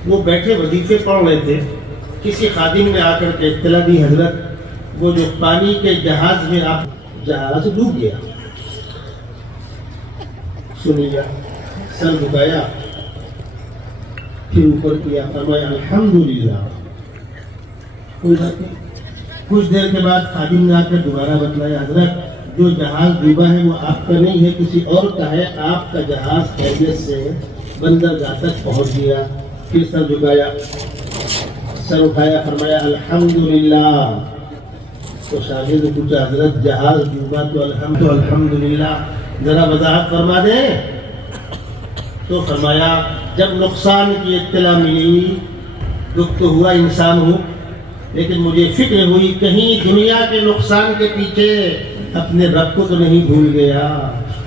وہ بیٹھے وظیفے پڑھ رہے تھے، کسی خادم نے آ کر کے اطلاع دی، حضرت وہ جو پانی کے جہاز میں آپ جہاز ڈوب گیا۔ سنیے، سر جھکایا، پھر اوپر کیا، فرمایا الحمدللہ. کوئی بات نہیں. کچھ دیر کے بعد خادم نے آ کر دوبارہ بتلایا، حضرت جو جہاز ڈوبا ہے وہ آپ کا نہیں ہے، کسی اور کا ہے. آپ کا جہاز خیریت سے بندرگاہ تک پہنچ گیا. پھر سر جھکایا، سر اٹھایا، فرمایا الحمدللہ. تو شاگرد نے پوچھا حضرت جہاز ڈوبا تو الحمدللہ ذرا وضاحت فرما دیں. تو فرمایا جب نقصان کی اطلاع ملی، دکھ تو ہوا، انسان ہوں، لیکن مجھے فکر ہوئی کہیں دنیا کے نقصان کے پیچھے اپنے رب کو تو نہیں بھول گیا.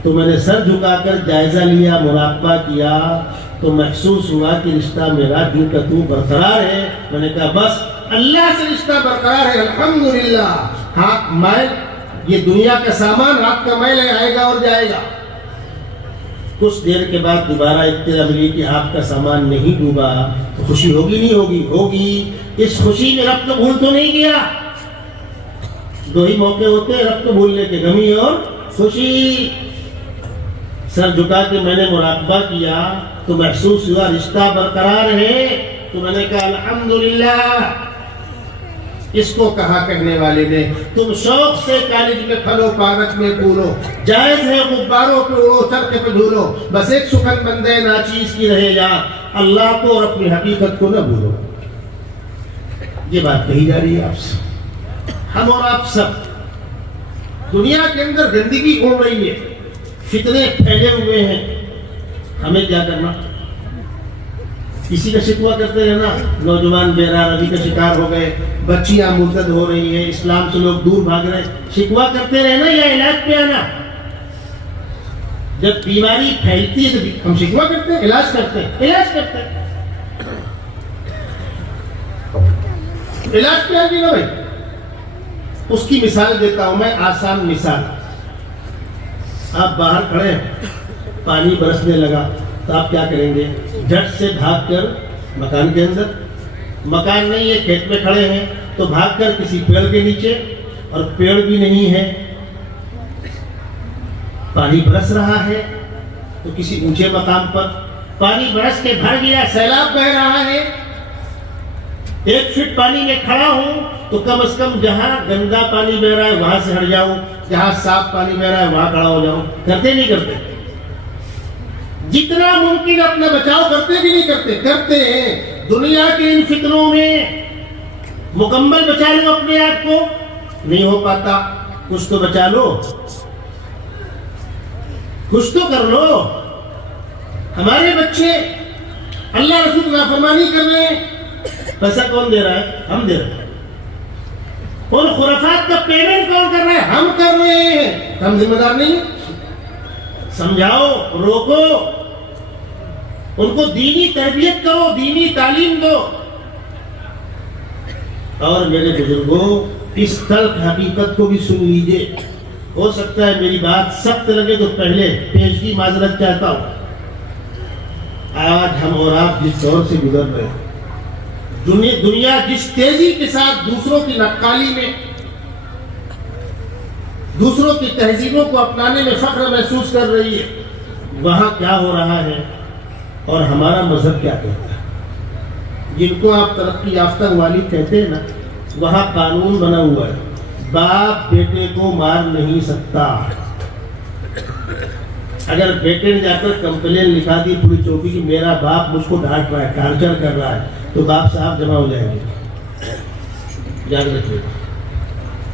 تو میں نے سر جھکا کر جائزہ لیا، مراقبہ کیا، تو محسوس ہوا کہ رشتہ میرا جو کا تو برقرار ہے. میں نے کہا بس اللہ سے رشتہ برقرار ہے، الحمدللہ. ہاتھ میل، یہ دنیا کا سامان ہاتھ کا میل آئے گا اور جائے گا. کچھ دیر کے بعد دوبارہ اطلاع ملی کہ آپ کا سامان نہیں ڈوبا. تو خوشی ہوگی نہیں ہوگی؟ ہوگی. اس خوشی میں رب کو بھول تو نہیں گیا. دو ہی موقع ہوتے ہیں رب کو بھولنے کے، غمی اور خوشی. سر جھکا کے میں نے مراقبہ کیا تو محسوس ہوا رشتہ برقرار ہے. تو میں نے کہا الحمدللہ. اس کو کہا کہنے والے نے تم شوق سے کالج میں پھلو، پارک میں پھولو، جائز ہے غباروں پہ اڑو، چرخ پہ جھولو، بس ایک سخن بندے ناچیز کی رہے یاد، اللہ کو اور اپنی حقیقت کو نہ بھولو. یہ بات کہی جا رہی ہے آپ سے. ہم اور آپ سب دنیا کے اندر گندگی اڑ رہی ہے، فتنے پھیلے ہوئے ہیں. ہمیں کیا کرنا؟ کسی کا شکوہ کرتے رہنا. نوجوان بہرا روی کا شکار ہو گئے، بچیاں مرتد ہو رہی ہیں، اسلام سے لوگ دور بھاگ رہے ہیں. شکوہ کرتے رہنا یا علاج پہ آنا؟ جب بیماری پھیلتی ہے تو ہم شکوہ کرتے ہیں، علاج کرتے ہیں. علاج پہ آگے نا بھائی. اس کی مثال دیتا ہوں میں، آسان مثال. آپ باہر کھڑے ہیں، پانی برسنے لگا تو آپ کیا کریں گے؟ جھٹ سے بھاگ کر مکان کے اندر، مکان نہیں ہے کھیت میں کھڑے ہیں تو بھاگ کر کسی پیڑ کے نیچے، اور پیڑ بھی نہیں ہے، پانی برس رہا ہے تو کسی اونچے مقام پر. پانی برس کے بھر گیا، سیلاب بہ رہا ہے، 1 فٹ پانی میں کھڑا ہوں تو کم از کم جہاں گندا پانی بہ رہا ہے وہاں سے ہٹ جاؤں، جہاں صاف پانی بہ رہا ہے وہاں کھڑا ہو جاؤں. کرتے نہیں کرتے؟ جتنا ممکن اپنا بچاؤ کرتے بھی نہیں کرتے؟ کرتے ہیں. دنیا کے ان فتنوں میں مکمل بچا لو اپنے آپ کو، نہیں ہو پاتا. کچھ تو بچا لو، کچھ تو کر لو. ہمارے بچے اللہ رسول نافرمانی کر رہے ہیں، پیسہ کون دے رہا ہے؟ ہم دے رہے ہیں. ان خرافات کا پیمنٹ کون کر رہا ہے؟ ہم کر رہے ہیں. ہم ذمہ دار نہیں ہیں؟ سمجھاؤ، روکو، ان کو دینی تربیت کرو، دینی تعلیم دو. اور میرے بزرگوں، اس تلخ حقیقت کو بھی سن لیجئے. ہو سکتا ہے میری بات سخت لگے تو پہلے پیشگی معذرت چاہتا ہوں. آج ہم اور آپ جس دور سے گزر رہے ہیں، دنیا جس تیزی کے ساتھ دوسروں کی نقالی میں، دوسروں کی تہذیبوں کو اپنانے میں فخر محسوس کر رہی ہے، وہاں کیا ہو رہا ہے اور ہمارا مذہب کیا کہتا ہے؟ جن کو آپ ترقی یافتہ والد کہتے ہیں نا، وہاں قانون بنا ہوا ہے، باپ بیٹے کو مار نہیں سکتا. اگر بیٹے نے جا کر کمپلین لکھا دی پولیس چوکی کہ میرا باپ مجھ کو ڈانٹ رہا ہے، ٹارچر کر رہا ہے، تو باپ صاحب جمع ہو جائیں گے. یاد رکھیے.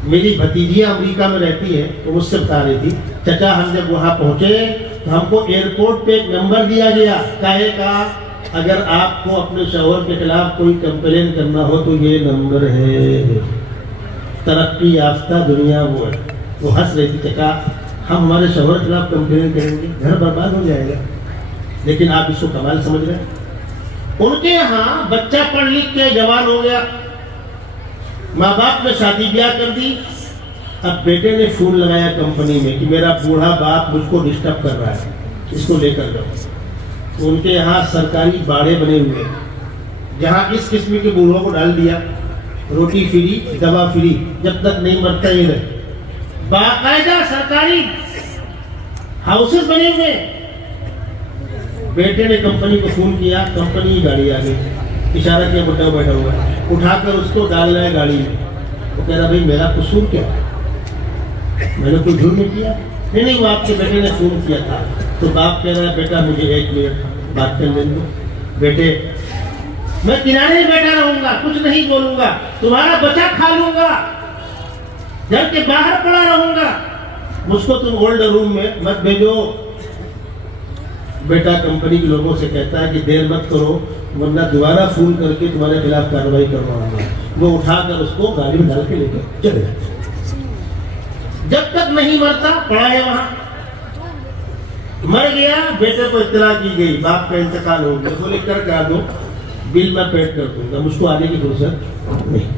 میری بھتیجیاں امریکہ میں رہتی ہے، تو مجھ سے بتا رہی تھی چچا ہم جب وہاں پہنچے تو ہم کو ایئرپورٹ پہ ایک نمبر دیا گیا، کہے کا اگر آپ کو اپنے شوہر کے خلاف کوئی کمپلین کرنا ہو تو یہ نمبر ہے. ترقی یافتہ دنیا وہ ہے. وہ ہنس رہی تھی، چچا ہم ہمارے شوہر کے خلاف کمپلین کریں گے گھر برباد ہو جائے گا. لیکن آپ اس کو کمال سمجھ رہے ہیں؟ ان کے یہاں بچہ پڑھ لکھ کے جوان ہو گیا، ماں باپ نے شادی بیاہ کر دی، اب بیٹے نے فون لگایا کمپنی میں کہ میرا بوڑھا باپ مجھ کو ڈسٹرب کر رہا ہے، اس کو لے کر جاؤ. ان کے یہاں سرکاری باڑے بنے ہوئے، جہاں اس قسم کے بوڑھوں کو ڈال دیا، روٹی فری، دوا فری، جب تک نہیں مرتا یہ رہے. باقاعدہ سرکاری ہاؤسز بنے ہوئے. بیٹے نے کمپنی کو فون کیا، کمپنی کی گاڑی آ گئی، اشارہ کیا بڈا بیٹھا ہوا ہے، اٹھا کر اس کو ڈال رہا ہے گاڑی میں. وہ کہہ رہا بھائی میرا قصور کیا، میں نے کوئی جرم نہیں کیا. نہیں وہ آپ کے بیٹے نے فون کیا تھا. تو باپ کہہ رہا ہے بیٹا مجھے 1 منٹ بات کر لیں دو. بیٹے میں کنارے ہی بیٹھا رہوں گا، کچھ نہیں بولوں گا، تمہارا بچہ کھا لوں گا، گھر کے باہر پڑا رہوں گا، مجھ کو تم اولڈ روم میں مت بھیجو. بیٹا کمپنی کے لوگوں سے کہتا ہے کہ دیر مت کرو ورنہ دوبارہ فون کر کے تمہارے خلاف کارروائی کرواؤں گا. وہ اٹھا کر اس کو گاڑی میں ڈال کے لے کر چلے جاتے. جب تک نہیں مرتا پڑا ہے وہاں. مر گیا، بیٹے کو اطلاع کی گئی باپ کا انتقال ہو گیا. بولے کر دو، بل میں پیڈ کر دوں گا، مجھ کو آنے کی فرصت نہیں.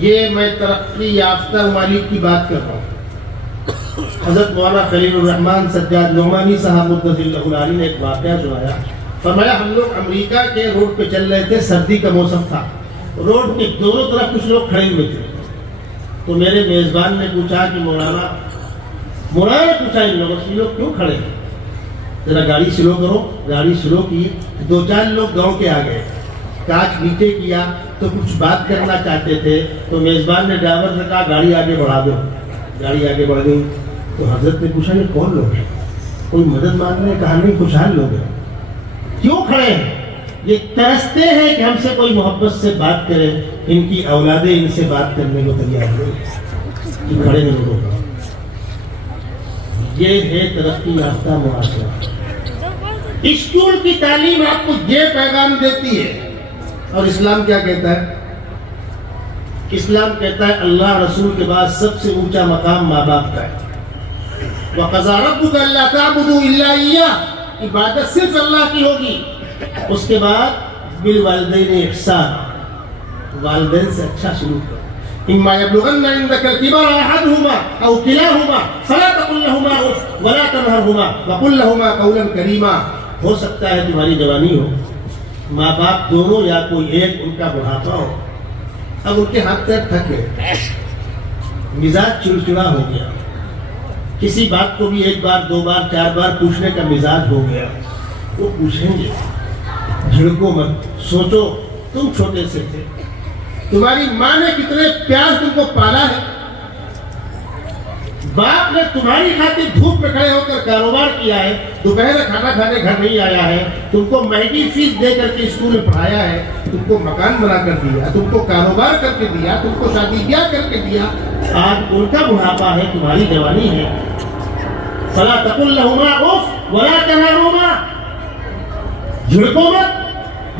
یہ میں ترقی یافتہ ممالک کی بات کر رہا ہوں. حضرت مولانا خلیل الرحمن سجاد نعمانی صاحب مدثر اللہ العالی نے ایک واقعہ سنایا. فرمایا ہم لوگ امریکہ کے روڈ پہ چل رہے تھے، سردی کا موسم تھا، روڈ کے دونوں طرف کچھ لوگ کھڑے ہوئے تھے. تو میرے میزبان نے پوچھا کہ مولانا نے پوچھا ان لوگوں سے لوگ کیوں کھڑے ہیں، ذرا گاڑی سلو کرو. گاڑی سلو کی، 2-4 لوگ گاؤں کے آ گئے، کانچ نیچے کیا تو کچھ بات کرنا چاہتے تھے. تو میزبان نے ڈرائیور سے کہا گاڑی آگے بڑھا دو. گاڑی آگے بڑھ گئی. تو حضرت نے پوچھا یہ کون لوگ ہیں، کوئی مدد مانگ رہے ہیں؟ کہا نہیں، خوشحال لوگ ہیں. کیوں کھڑے ہیں؟ یہ ترستے ہیں کہ ہم سے کوئی محبت سے بات کرے. ان کی اولادیں ان سے بات کرنے کو تیار نہیں. کھڑے ہیں لوگوں کا. یہ ہے ترقی یافتہ معاشرہ. اسکول کی تعلیم آپ کو یہ پیغام دیتی ہے. اور اسلام کیا کہتا ہے؟ اسلام کہتا ہے اللہ رسول کے بعد سب سے اونچا مقام ماں باپ کا ہے. وَقَضَىٰ رَبُّكَ أَلَّا تَعْبُدُوا إِلَّا إِيَّاهُ، عبادت صرف اللہ کی ہوگی. اس کے بعد بالوالدین احسان، والدین سے اچھا سلوک کرو. إِمَّا يَبْلُغَنَّ عِندَكَ الْكِبَرَ أَحَدُهُمَا أَوْ كِلَاهُمَا فَلَا تَقُل لَّهُمَا أُفٍّ وَلَا تَنْهَرْهُمَا وَقُل لَّهُمَا قَوْلًا كَرِيمًا. ہو سکتا ہے تمہاری جوانی ہو، ماں باپ دونوں یا کوئی ایک ان کا بڑھاپا ہو، اب ان کے ہاتھ پیر تھک گئے، مزاج چڑچڑا ہو گیا، کسی بات کو بھی 1 بار 2 بار 4 بار پوچھنے کا مزاج ہو گیا. وہ پوچھیں گے، جھڑکو مت. سوچو تم چھوٹے سے تھے، تمہاری ماں نے کتنے پیار تم کو پالا ہے. باپ نے تمہاری خاطر دھوپ میں کھڑے ہو کر کاروبار کیا ہے، دوپہر کھانا کھانے گھر نہیں آیا ہے، تم کو مہنگی فیس دے کر کے اسکول میں پڑھایا ہے، تم کو مکان بنا کر دیا، تم کو کاروبار کر کے دیا، تم کو شادی بیاہ کر کے دیا. آج ان کا بڑھاپا ہے، تمہاری جوانی ہے. فلا تقل لهما اف ولا تنهرهما، جھڑکو مت.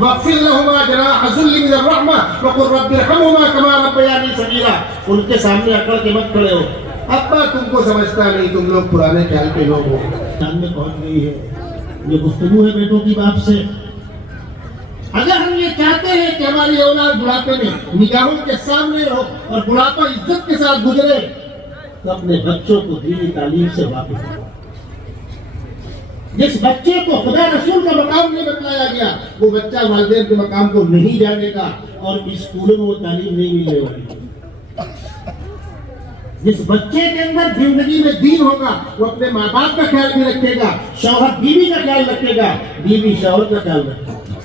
واغفر لهما جناح الذل من الرحمة وقل رب ارحمهما كما ربياني صغيرا. ان کے سامنے اکڑ کے مت کھڑے ہو. ابا تم کو سمجھتا نہیں، تم لوگ پرانے خیال کے لوگ ہو. جان میں پہنچ گئی ہے. یہ گفتگو ہے بیٹوں کی باپ سے. اگر ہم یہ چاہتے ہیں کہ ہماری اولاد بڑھاپے میں نگاہوں کے سامنے ہو اور بڑھاپا عزت کے ساتھ گزرے، تو اپنے بچوں کو دینی تعلیم سے واقف کرو. جس بچے کو خدا رسول کا مقام نہیں بتلایا گیا، وہ بچہ والدین کے مقام کو نہیں جانے گا اور اسکولوں میں وہ تعلیم نہیں ملنے والی. جس بچے کے اندر زندگی میں دین ہوگا، وہ اپنے ماں باپ کا خیال بھی رکھے گا، شوہر بیوی کا خیال رکھے گا، بیوی شوہر کا خیال رکھے گا.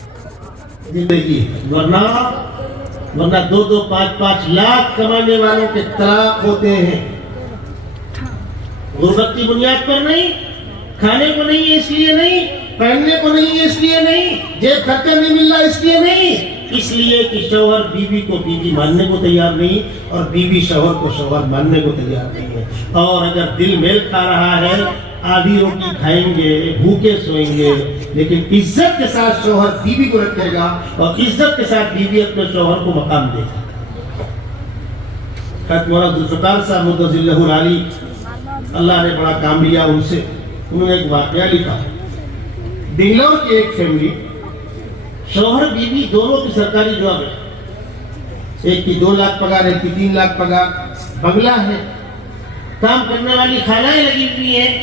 زندگی ورنہ 2-2 5-5 لاکھ کمانے والوں کے طلاق ہوتے ہیں. غربت کی بنیاد پر نہیں، کھانے کو نہیں ہے اس لیے نہیں، پہننے کو نہیں ہے اس لیے نہیں، جیب خرچہ نہیں مل رہا اس لیے نہیں، اس لیے کہ شوہر بیوی کو بیوی ماننے کو تیار نہیں اور بیوی شوہر کو شوہر ماننے کو تیار نہیں ہے. اور اگر دل میل کھا رہا ہے، آدھی روٹی کھائیں گے، بھوکے سوئیں گے، لیکن عزت کے ساتھ شوہر بیوی کو رکھے گا اور عزت کے ساتھ بیوی اپنے شوہر کو مقام دے گا. مولانا ذوالفقار صاحب مدثر اللہ العالی، اللہ نے بڑا کام لیا ان سے. انہوں نے ایک واقعہ لکھا. بنگلور کی ایک فیملی، شوہر بیوی دونوں کی سرکاری جاب ہے. ایک کی 2 لاکھ پگار، ایک کی 3 لاکھ پگار، بنگلہ ہے، کام کرنے والی خالائیں لگی ہوئی ہیں،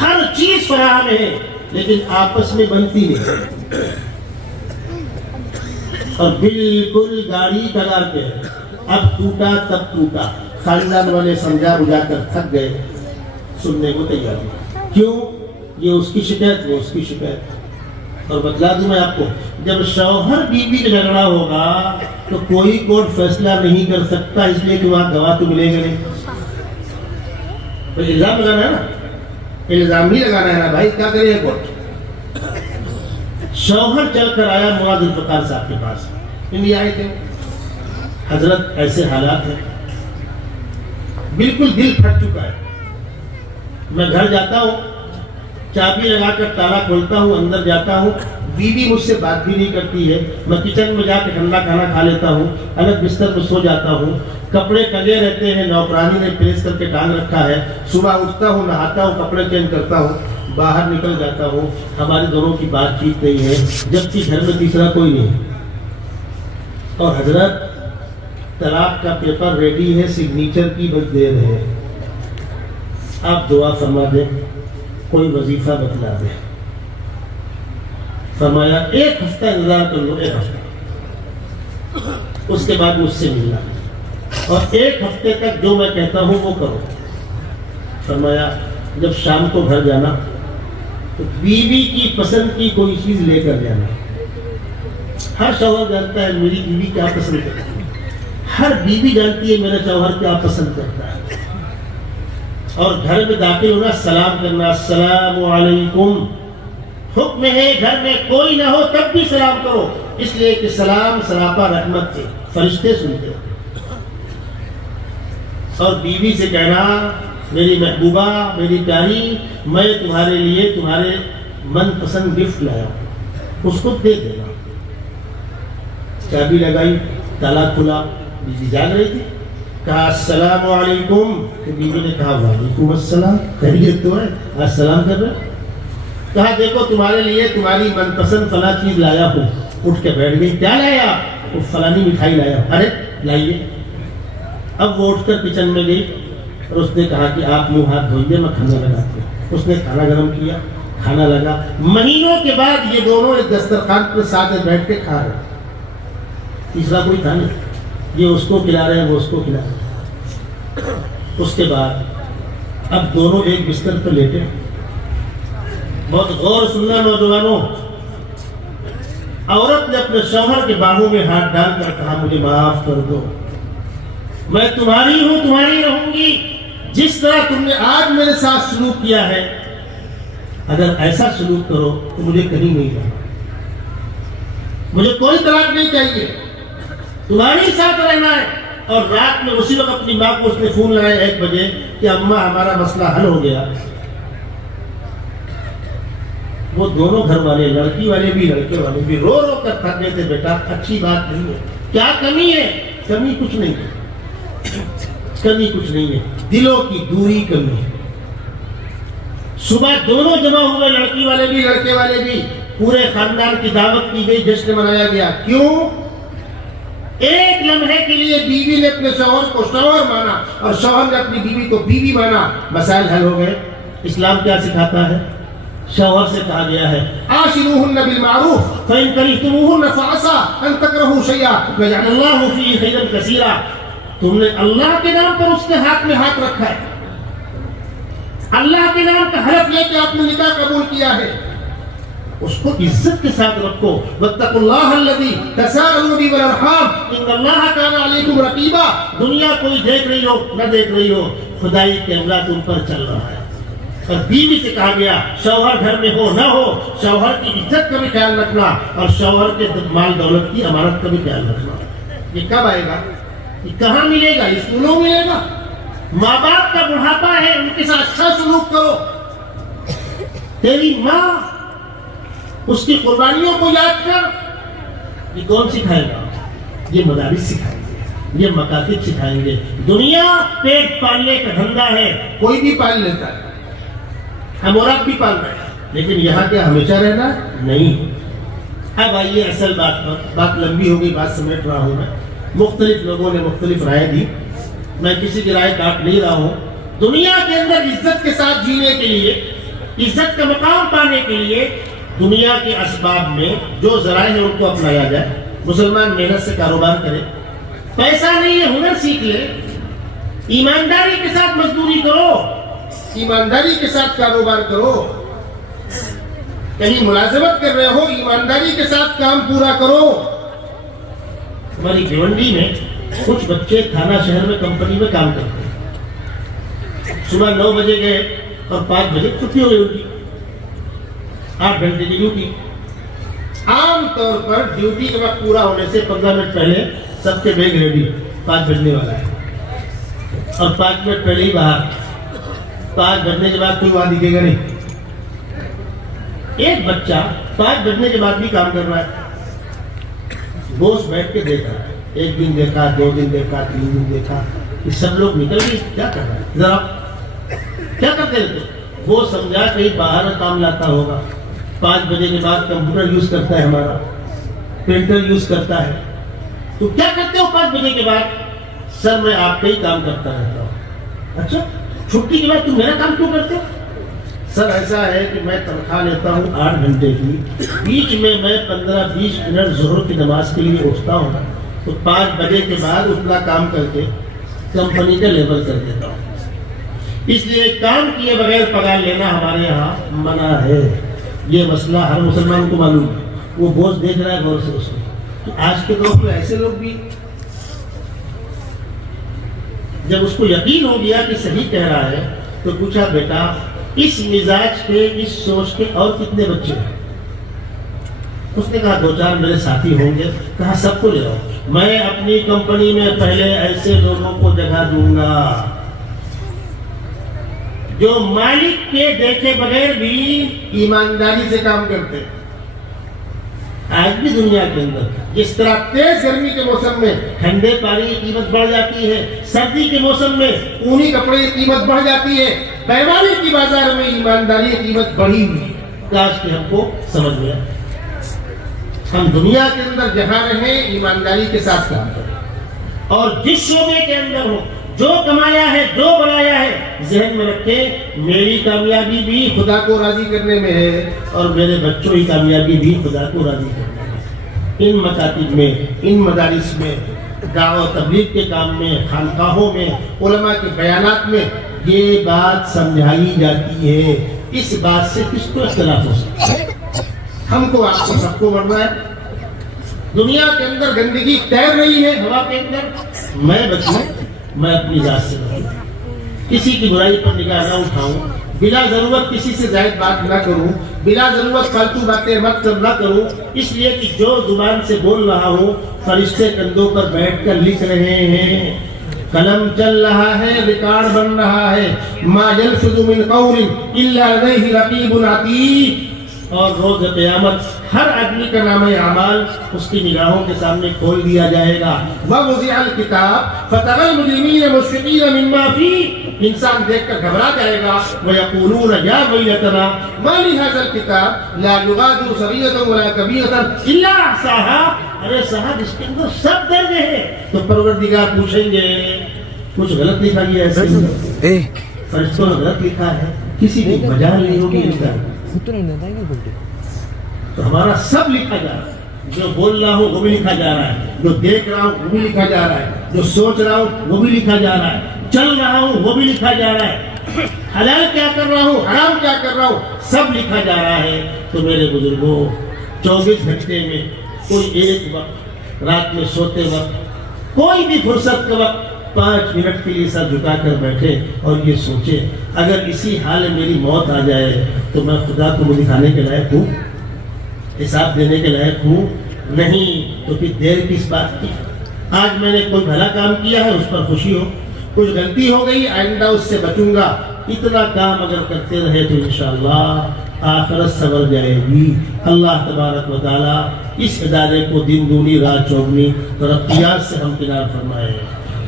ہر چیز فراہم ہے، لیکن آپس میں بنتی نہیں اور بالکل گاڑی کگار پہ ہے. اب ٹوٹا تب ٹوٹا. خاندان والے سمجھا بجھا کر تھک گئے، سننے کو تیار نہیں. کیوں؟ یہ اس کی شکایت، وہ اس کی شکایت. اور بتلا دوں میں آپ کو، جب شوہر بیوی کا جھگڑا ہوگا تو کوئی کورٹ فیصلہ نہیں کر سکتا، اس لیے کہ وہاں گواہ تو ملے گا نہیں۔ تو الزام لگانا ہے نا، الزام ہی لگانا ہے نا بھائی، کیا کرے گا کورٹ؟ شوہر چل کر آیا معاذ الفقار صاحب کے پاس، انڈیا آئے تھے، حضرت ایسے حالات ہیں، بالکل دل پھٹ چکا ہے، میں گھر جاتا ہوں، چابی لگا کر تالا کھولتا ہوں، اندر جاتا ہوں، بیوی مجھ سے بات بھی نہیں کرتی ہے، میں کچن میں جا کے ٹھنڈا کھانا کھا لیتا ہوں، الگ بستر پر سو جاتا ہوں، کپڑے کلے رہتے ہیں، نوکرانی نے پریس کر کے ٹانگ رکھا ہے، صبح اٹھتا ہوں، نہاتا ہوں، کپڑے چینج کرتا ہوں، باہر نکل جاتا ہوں، ہماری دونوں کی بات چیت نہیں ہے، جبکہ گھر میں تیسرا کوئی نہیں۔ اور حضرت طلاق کا پیپر ریڈی ہے، سگنیچر کی بس دیر ہے، آپ دعا فرما دیں، کوئی وظیفہ بتلا دیں۔ فرمایا ایک ہفتہ انتظار کر لو، ایک ہفتہ، اس کے بعد مجھ سے ملنا، اور ایک ہفتے تک جو میں کہتا ہوں وہ کرو۔ فرمایا جب شام کو گھر جانا تو بیوی کی پسند کی کوئی چیز لے کر جانا۔ ہر شوہر جانتا ہے میری بیوی کیا پسند کرتی ہے، ہر بیوی جانتی ہے میرا شوہر کیا پسند کرتا ہے۔ اور گھر میں داخل ہونا، سلام کرنا، السلام علیکم، حکم ہے گھر میں کوئی نہ ہو تب بھی سلام کرو، اس لیے کہ سلام سراپا رحمت ہے، فرشتے سنتے ہیں۔ اور بیوی سے کہنا میری محبوبہ، میری پیاری، میں تمہارے لیے تمہارے من پسند گفٹ لایا ہوں، اس کو دے دینا۔ چابی لگائی، تالا کھلا، بیوی جاگ رہی تھی، کہا السلام علیکم، تو بیوی نے کہا وعلیکم السلام، خیریت تو ہے، آج سلام کر رہے؟ کہا دیکھو تمہارے لیے تمہاری من پسند فلاں چیز لایا ہوں۔ اٹھ کے بیٹھ گئی، کیا لایا؟ وہ فلانی مٹھائی لایا۔ ارے لائیے۔ اب وہ اٹھ کر کچن میں گئی اور اس نے کہا کہ آپ منہ ہاتھ دھوئیے، میں کھانا لگاتی ہوں۔ اس نے کھانا گرم کیا، کھانا لگا، مہینوں کے بعد یہ دونوں ایک دسترخوان پر ساتھ بیٹھ کے کھا رہے، تیسرا کوئی تھا نہیں، یہ اس کو کھلا رہے ہیں، وہ اس کو کھلا رہے۔ اس کے بعد اب دونوں ایک بستر پر لیٹے۔ بہت غور سننا نوجوانوں، عورت نے اپنے شوہر کے باہوں میں ہاتھ ڈال کر کہا مجھے معاف کر دو، میں تمہاری ہوں، تمہاری رہوں گی، جس طرح تم نے آج میرے ساتھ سلوک کیا ہے، اگر ایسا سلوک کرو تو مجھے کہیں نہیں جانا، مجھے کوئی طلاق نہیں چاہیے، تمہاری ساتھ رہنا ہے۔ اور رات میں اسی وقت اپنی ماں کو اس نے فون لگایا 1 بجے کہ اماں ہمارا مسئلہ حل ہو گیا۔ وہ دونوں گھر والے، لڑکی والے بھی لڑکے والے بھی رو رو کر تھک گئے تھے، بیٹا اچھی بات نہیں ہے، کیا کمی ہے؟ کمی کچھ نہیں ہے، کمی کچھ نہیں ہے، دلوں کی دوری کمی ہے۔ صبح دونوں جمع ہوئے، لڑکی والے بھی لڑکے والے بھی، پورے خاندان کی دعوت کی گئی، جشن منایا گیا۔ کیوں؟ ایک لمحے کے لیے بیوی نے اپنے شوہر کو شوہر مانا اور شوہر نے اپنی بیوی کو بیوی مانا، مسائل حل ہو گئے۔ اسلام کیا سکھاتا ہے؟ شوہر سے کہا گیا ہے عاشروہن بالمعروف فإن کرہتموہن فعسى ان تکرہوا شیئا ویجعل اللہ فیہ خیرا کثیرا۔ تم نے اللہ کے نام پر اس کے ہاتھ میں ہاتھ رکھا ہے، اللہ کے نام کا حلف لے کے آپ نے نکاح قبول کیا ہے، اس کو عزت کے ساتھ رکھو۔ واتقوا اللہ الذی تساءلون بہ والارحام ان اللہ کان علیکم رقیبا۔ دنیا کوئی دیکھ رہی ہو نہ دیکھ رہی ہو، خدائی کیمرہ تم پر چل رہا ہے۔ اور بیوی سے کہا گیا شوہر گھر میں ہو نہ ہو، شوہر کی عزت کا بھی خیال رکھنا اور شوہر کے مال دولت کی امانت کا بھی خیال رکھنا۔ یہ کب آئے گا؟ یہ کہاں ملے گا؟ اسکولوں ملے گا؟ ماں باپ کا بڑھاپا ہے، ان کے ساتھ اچھا سلوک کرو۔ تیری ماں، اس کی قربانیوں کو یاد کر۔ یہ کون سکھائے گا؟ یہ مدارس سکھائیں گے، یہ مکاتب سکھائیں گے۔ دنیا پیٹ پالنے کا دھندا ہے، کوئی بھی پال لیتا ہے، ہم اور آپ بھی پال رہے ہیں، لیکن یہاں کیا ہمیشہ رہنا؟ نہیں۔ اب آئیے اصل بات پر، بات لمبی ہوگی، بات سمیٹ رہا ہوں میں۔ مختلف لوگوں نے مختلف رائے دی، میں کسی کی رائے کاٹ نہیں رہا ہوں۔ دنیا کے اندر عزت کے ساتھ جینے کے لیے، عزت کا مقام پانے کے لیے دنیا کے اسباب میں جو ذرائع ہیں ان کو اپنایا جائے۔ مسلمان محنت سے کاروبار کرے، پیسہ نہیں ہے ہنر سیکھ لے، ایمانداری کے ساتھ مزدوری کرو، ایمانداری کے ساتھ کاروبار کرو۔ کہیں ملازمت کر رہے ہو ایمانداری کے ساتھ کام پورا کرو. ہماری بھیونڈی میں کچھ بچے تھانہ شہر میں کمپنی میں کام کرتے ہیں. صبح 9 بجے گئے اور 5 بجے چھٹی ہو گئی ان کی. 8 گھنٹے کی ڈیوٹی. عام طور پر ڈیوٹی کے وقت پورا ہونے سے 15 منٹ پہلے سب کے بیگ ریڈی, 5 بجنے والا ہے, اور 5 منٹ پہلے ہی باہر. 5 بجنے کے بعد کوئی وہاں دکھے گا نہیں. ایک بچہ 5 بجنے کے بعد بھی کام کر رہا ہے. بوس بیٹھ کے دیکھ رہا ہے. 1 دن دیکھا, 2 دن دیکھا, 3 دن دیکھا, یہ سب لوگ نکل گئے. کیا کر رہا ہے ذرا, کیا کرتے رہتے. وہ سمجھا کہیں باہر کام لاتا ہوگا. 5 بجے کے بعد کمپیوٹر یوز کرتا ہے, ہمارا پرنٹر یوز کرتا ہے. تو کیا کرتے ہو 5 بجے کے بعد؟ سر میں آپ کا ہی کام کرتا رہتا ہوں. اچھا, چھٹی کے بعد تم میرا کام کیوں کرتے ہو؟ سر ایسا ہے کہ میں تنخواہ لیتا ہوں 8 گھنٹے کی, بیچ میں 15-20 منٹ ظہر کی نماز کے لیے اٹھتا ہوں, تو 5 بجے کے بعد اتنا کام کر کے کمپنی کا لیبل کر دیتا ہوں. اس لیے کام کیے بغیر پگار لینا ہمارے یہاں منع ہے. یہ مسئلہ ہر مسلمان کو معلوم ہے. وہ بوجھ دیکھ رہا ہے غور سے اس کو. آج کے دور میں ایسے لوگ بھی, جب اس کو یقین ہو گیا کہ صحیح کہہ رہا ہے, تو پوچھا بیٹا اس مزاج کے, اس سوچ کے اور کتنے بچے ہیں؟ اس نے کہا 2-4 میرے ساتھی ہوں گے. کہا سب کو لے آؤ, میں اپنی کمپنی میں پہلے ایسے لوگوں کو جگہ دوں گا جو مالک کے دیکھے بغیر بھی ایمانداری سے کام کرتے. آج بھی دنیا کے اندر جس طرح تیز گرمی کے موسم میں ٹھنڈے پانی کی قیمت بڑھ جاتی ہے, سردی کے موسم میں اونی کپڑے کی قیمت بڑھ جاتی ہے, پیمانے کی بازار میں ایمانداری کی قیمت بڑھی ہوئی. کاش کہ ہم کو سمجھ میں آئے. ہم دنیا کے اندر جہاں رہیں ایمانداری کے ساتھ کام کریں, اور جس شعبے کے اندر ہو, جو کمایا ہے, جو بنایا ہے, ذہن میں رکھیں میری کامیابی بھی خدا کو راضی کرنے میں ہے, اور میرے بچوں کی کامیابی بھی خدا کو راضی کرنے میں ہے. ان مکاتب میں, ان مدارس میں, دعوت تبلیغ کے کام میں, خانقاہوں میں, علماء کے بیانات میں یہ بات سمجھائی جاتی ہے. اس بات سے کس کو اختلاف ہو سکتا ہے؟ ہم کو, آپ کو, سب کو مرنا ہے. دنیا کے اندر گندگی تیر رہی ہے ہوا کے اندر. میں بچوں, میں اپنی ذات سے بچوں, کسی کی برائی پر نگاہ نہ اٹھاؤں, بلا ضرورت کسی سے زائد بات نہ کروں, بلا ضرورت فالتو باتیں مت نہ کروں. اس لیے کہ جو زبان سے بول رہا ہوں فرشتے کندھوں پر بیٹھ کر لکھ رہے ہیں, قلم چل رہا ہے, ریکارڈ بن رہا ہے. ما یلفظ من قول الا لدیہ رقیب عتید. اور روز قیامت ہر آدمی کا نام اعمال اس کی نگاہوں کے سامنے کھول دیا جائے گا. ووضع الکتاب فتری المجرمین مشفقین مما فیہ. انسان دیکھ کر گھبرا جائے گا. ویقولون یا ویلتنا ما لہذا الکتاب لا یغادر صغیرۃ ولا کبیرۃ الا احصاها. ارے صاحب اس کے اندر سب درج ہے. تو پروردگار پوچھیں گے کچھ غلط لکھا گیا ہے؟ فرشتوں نے غلط لکھا ہے, کسی کی مجال نہیں ہوگی لکھا. تو ہمارا سب لکھا جا رہا ہے. جو بول رہا ہوں وہ بھی لکھا جا رہا ہے, جو دیکھ رہا ہوں وہ بھی لکھا جا رہا ہے, جو سوچ رہا ہوں وہ بھی لکھا جا رہا ہے, چل رہا ہوں وہ بھی لکھا جا رہا ہے, حلال کیا کر رہا ہوں, حرام کیا کر رہا ہوں, سب لکھا جا رہا ہے. تو میرے بزرگوں, 24 گھنٹے میں کوئی ایک وقت, رات میں سوتے وقت, کوئی بھی فرصت کا وقت 5 منٹ کے لیے سر جھکا کر بیٹھے اور یہ سوچے اگر اسی حال میں میری موت آ جائے تو میں خدا کو دکھانے کے لائق ہوں, حساب دینے کے لائق ہوں؟ نہیں. تو پھر دیر کس بات کی؟ آج میں نے کوئی بھلا کام کیا ہے اس پر خوشی ہو, کچھ غلطی ہو گئی آئندہ اس سے بچوں گا. اتنا کام اگر کرتے رہے تو انشاءاللہ آخرت سنور جائے گی. اللہ تبارک و تعالی اس ادارے کو دن دونی رات چوگنی ترقیات سے ہمکنار فرمائے.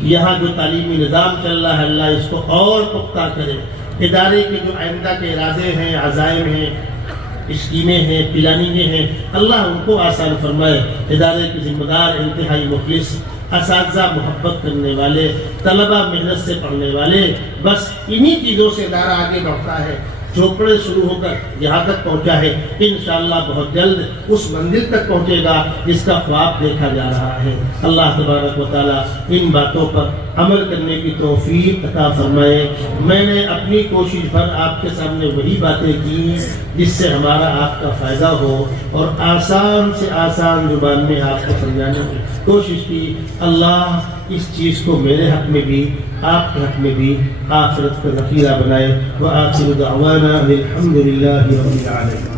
یہاں جو تعلیمی نظام چل رہا ہے اللہ اس کو اور پختہ کرے. ادارے کے جو آئندہ کے ارادے ہیں, عزائم ہیں, اسکیمیں ہیں, پلاننگیں ہیں, اللہ ان کو آسان فرمائے. ادارے کے ذمہ دار انتہائی مخلص, اساتذہ محبت کرنے والے, طلبہ محنت سے پڑھنے والے, بس انہی چیزوں سے ادارہ آگے بڑھتا ہے. چوپڑے شروع ہو کر یہاں تک پہنچا ہے, انشاءاللہ بہت جلد اس منزل تک پہنچے گا جس کا خواب دیکھا جا رہا ہے. اللہ تبارک و تعالی ان باتوں پر عمل کرنے کی توفیق عطا فرمائے۔ میں نے اپنی کوشش پر آپ کے سامنے وہی باتیں کی جس سے ہمارا آپ کا فائدہ ہو، اور آسان سے آسان زبان میں آپ کو سمجھانے کی کوشش کی۔ اللہ اس چیز کو میرے حق میں بھی آپ کے حق میں بھی آخرت کا ذخیرہ بنائے۔ وآخر دعوانا الحمد للہ رب العالمین۔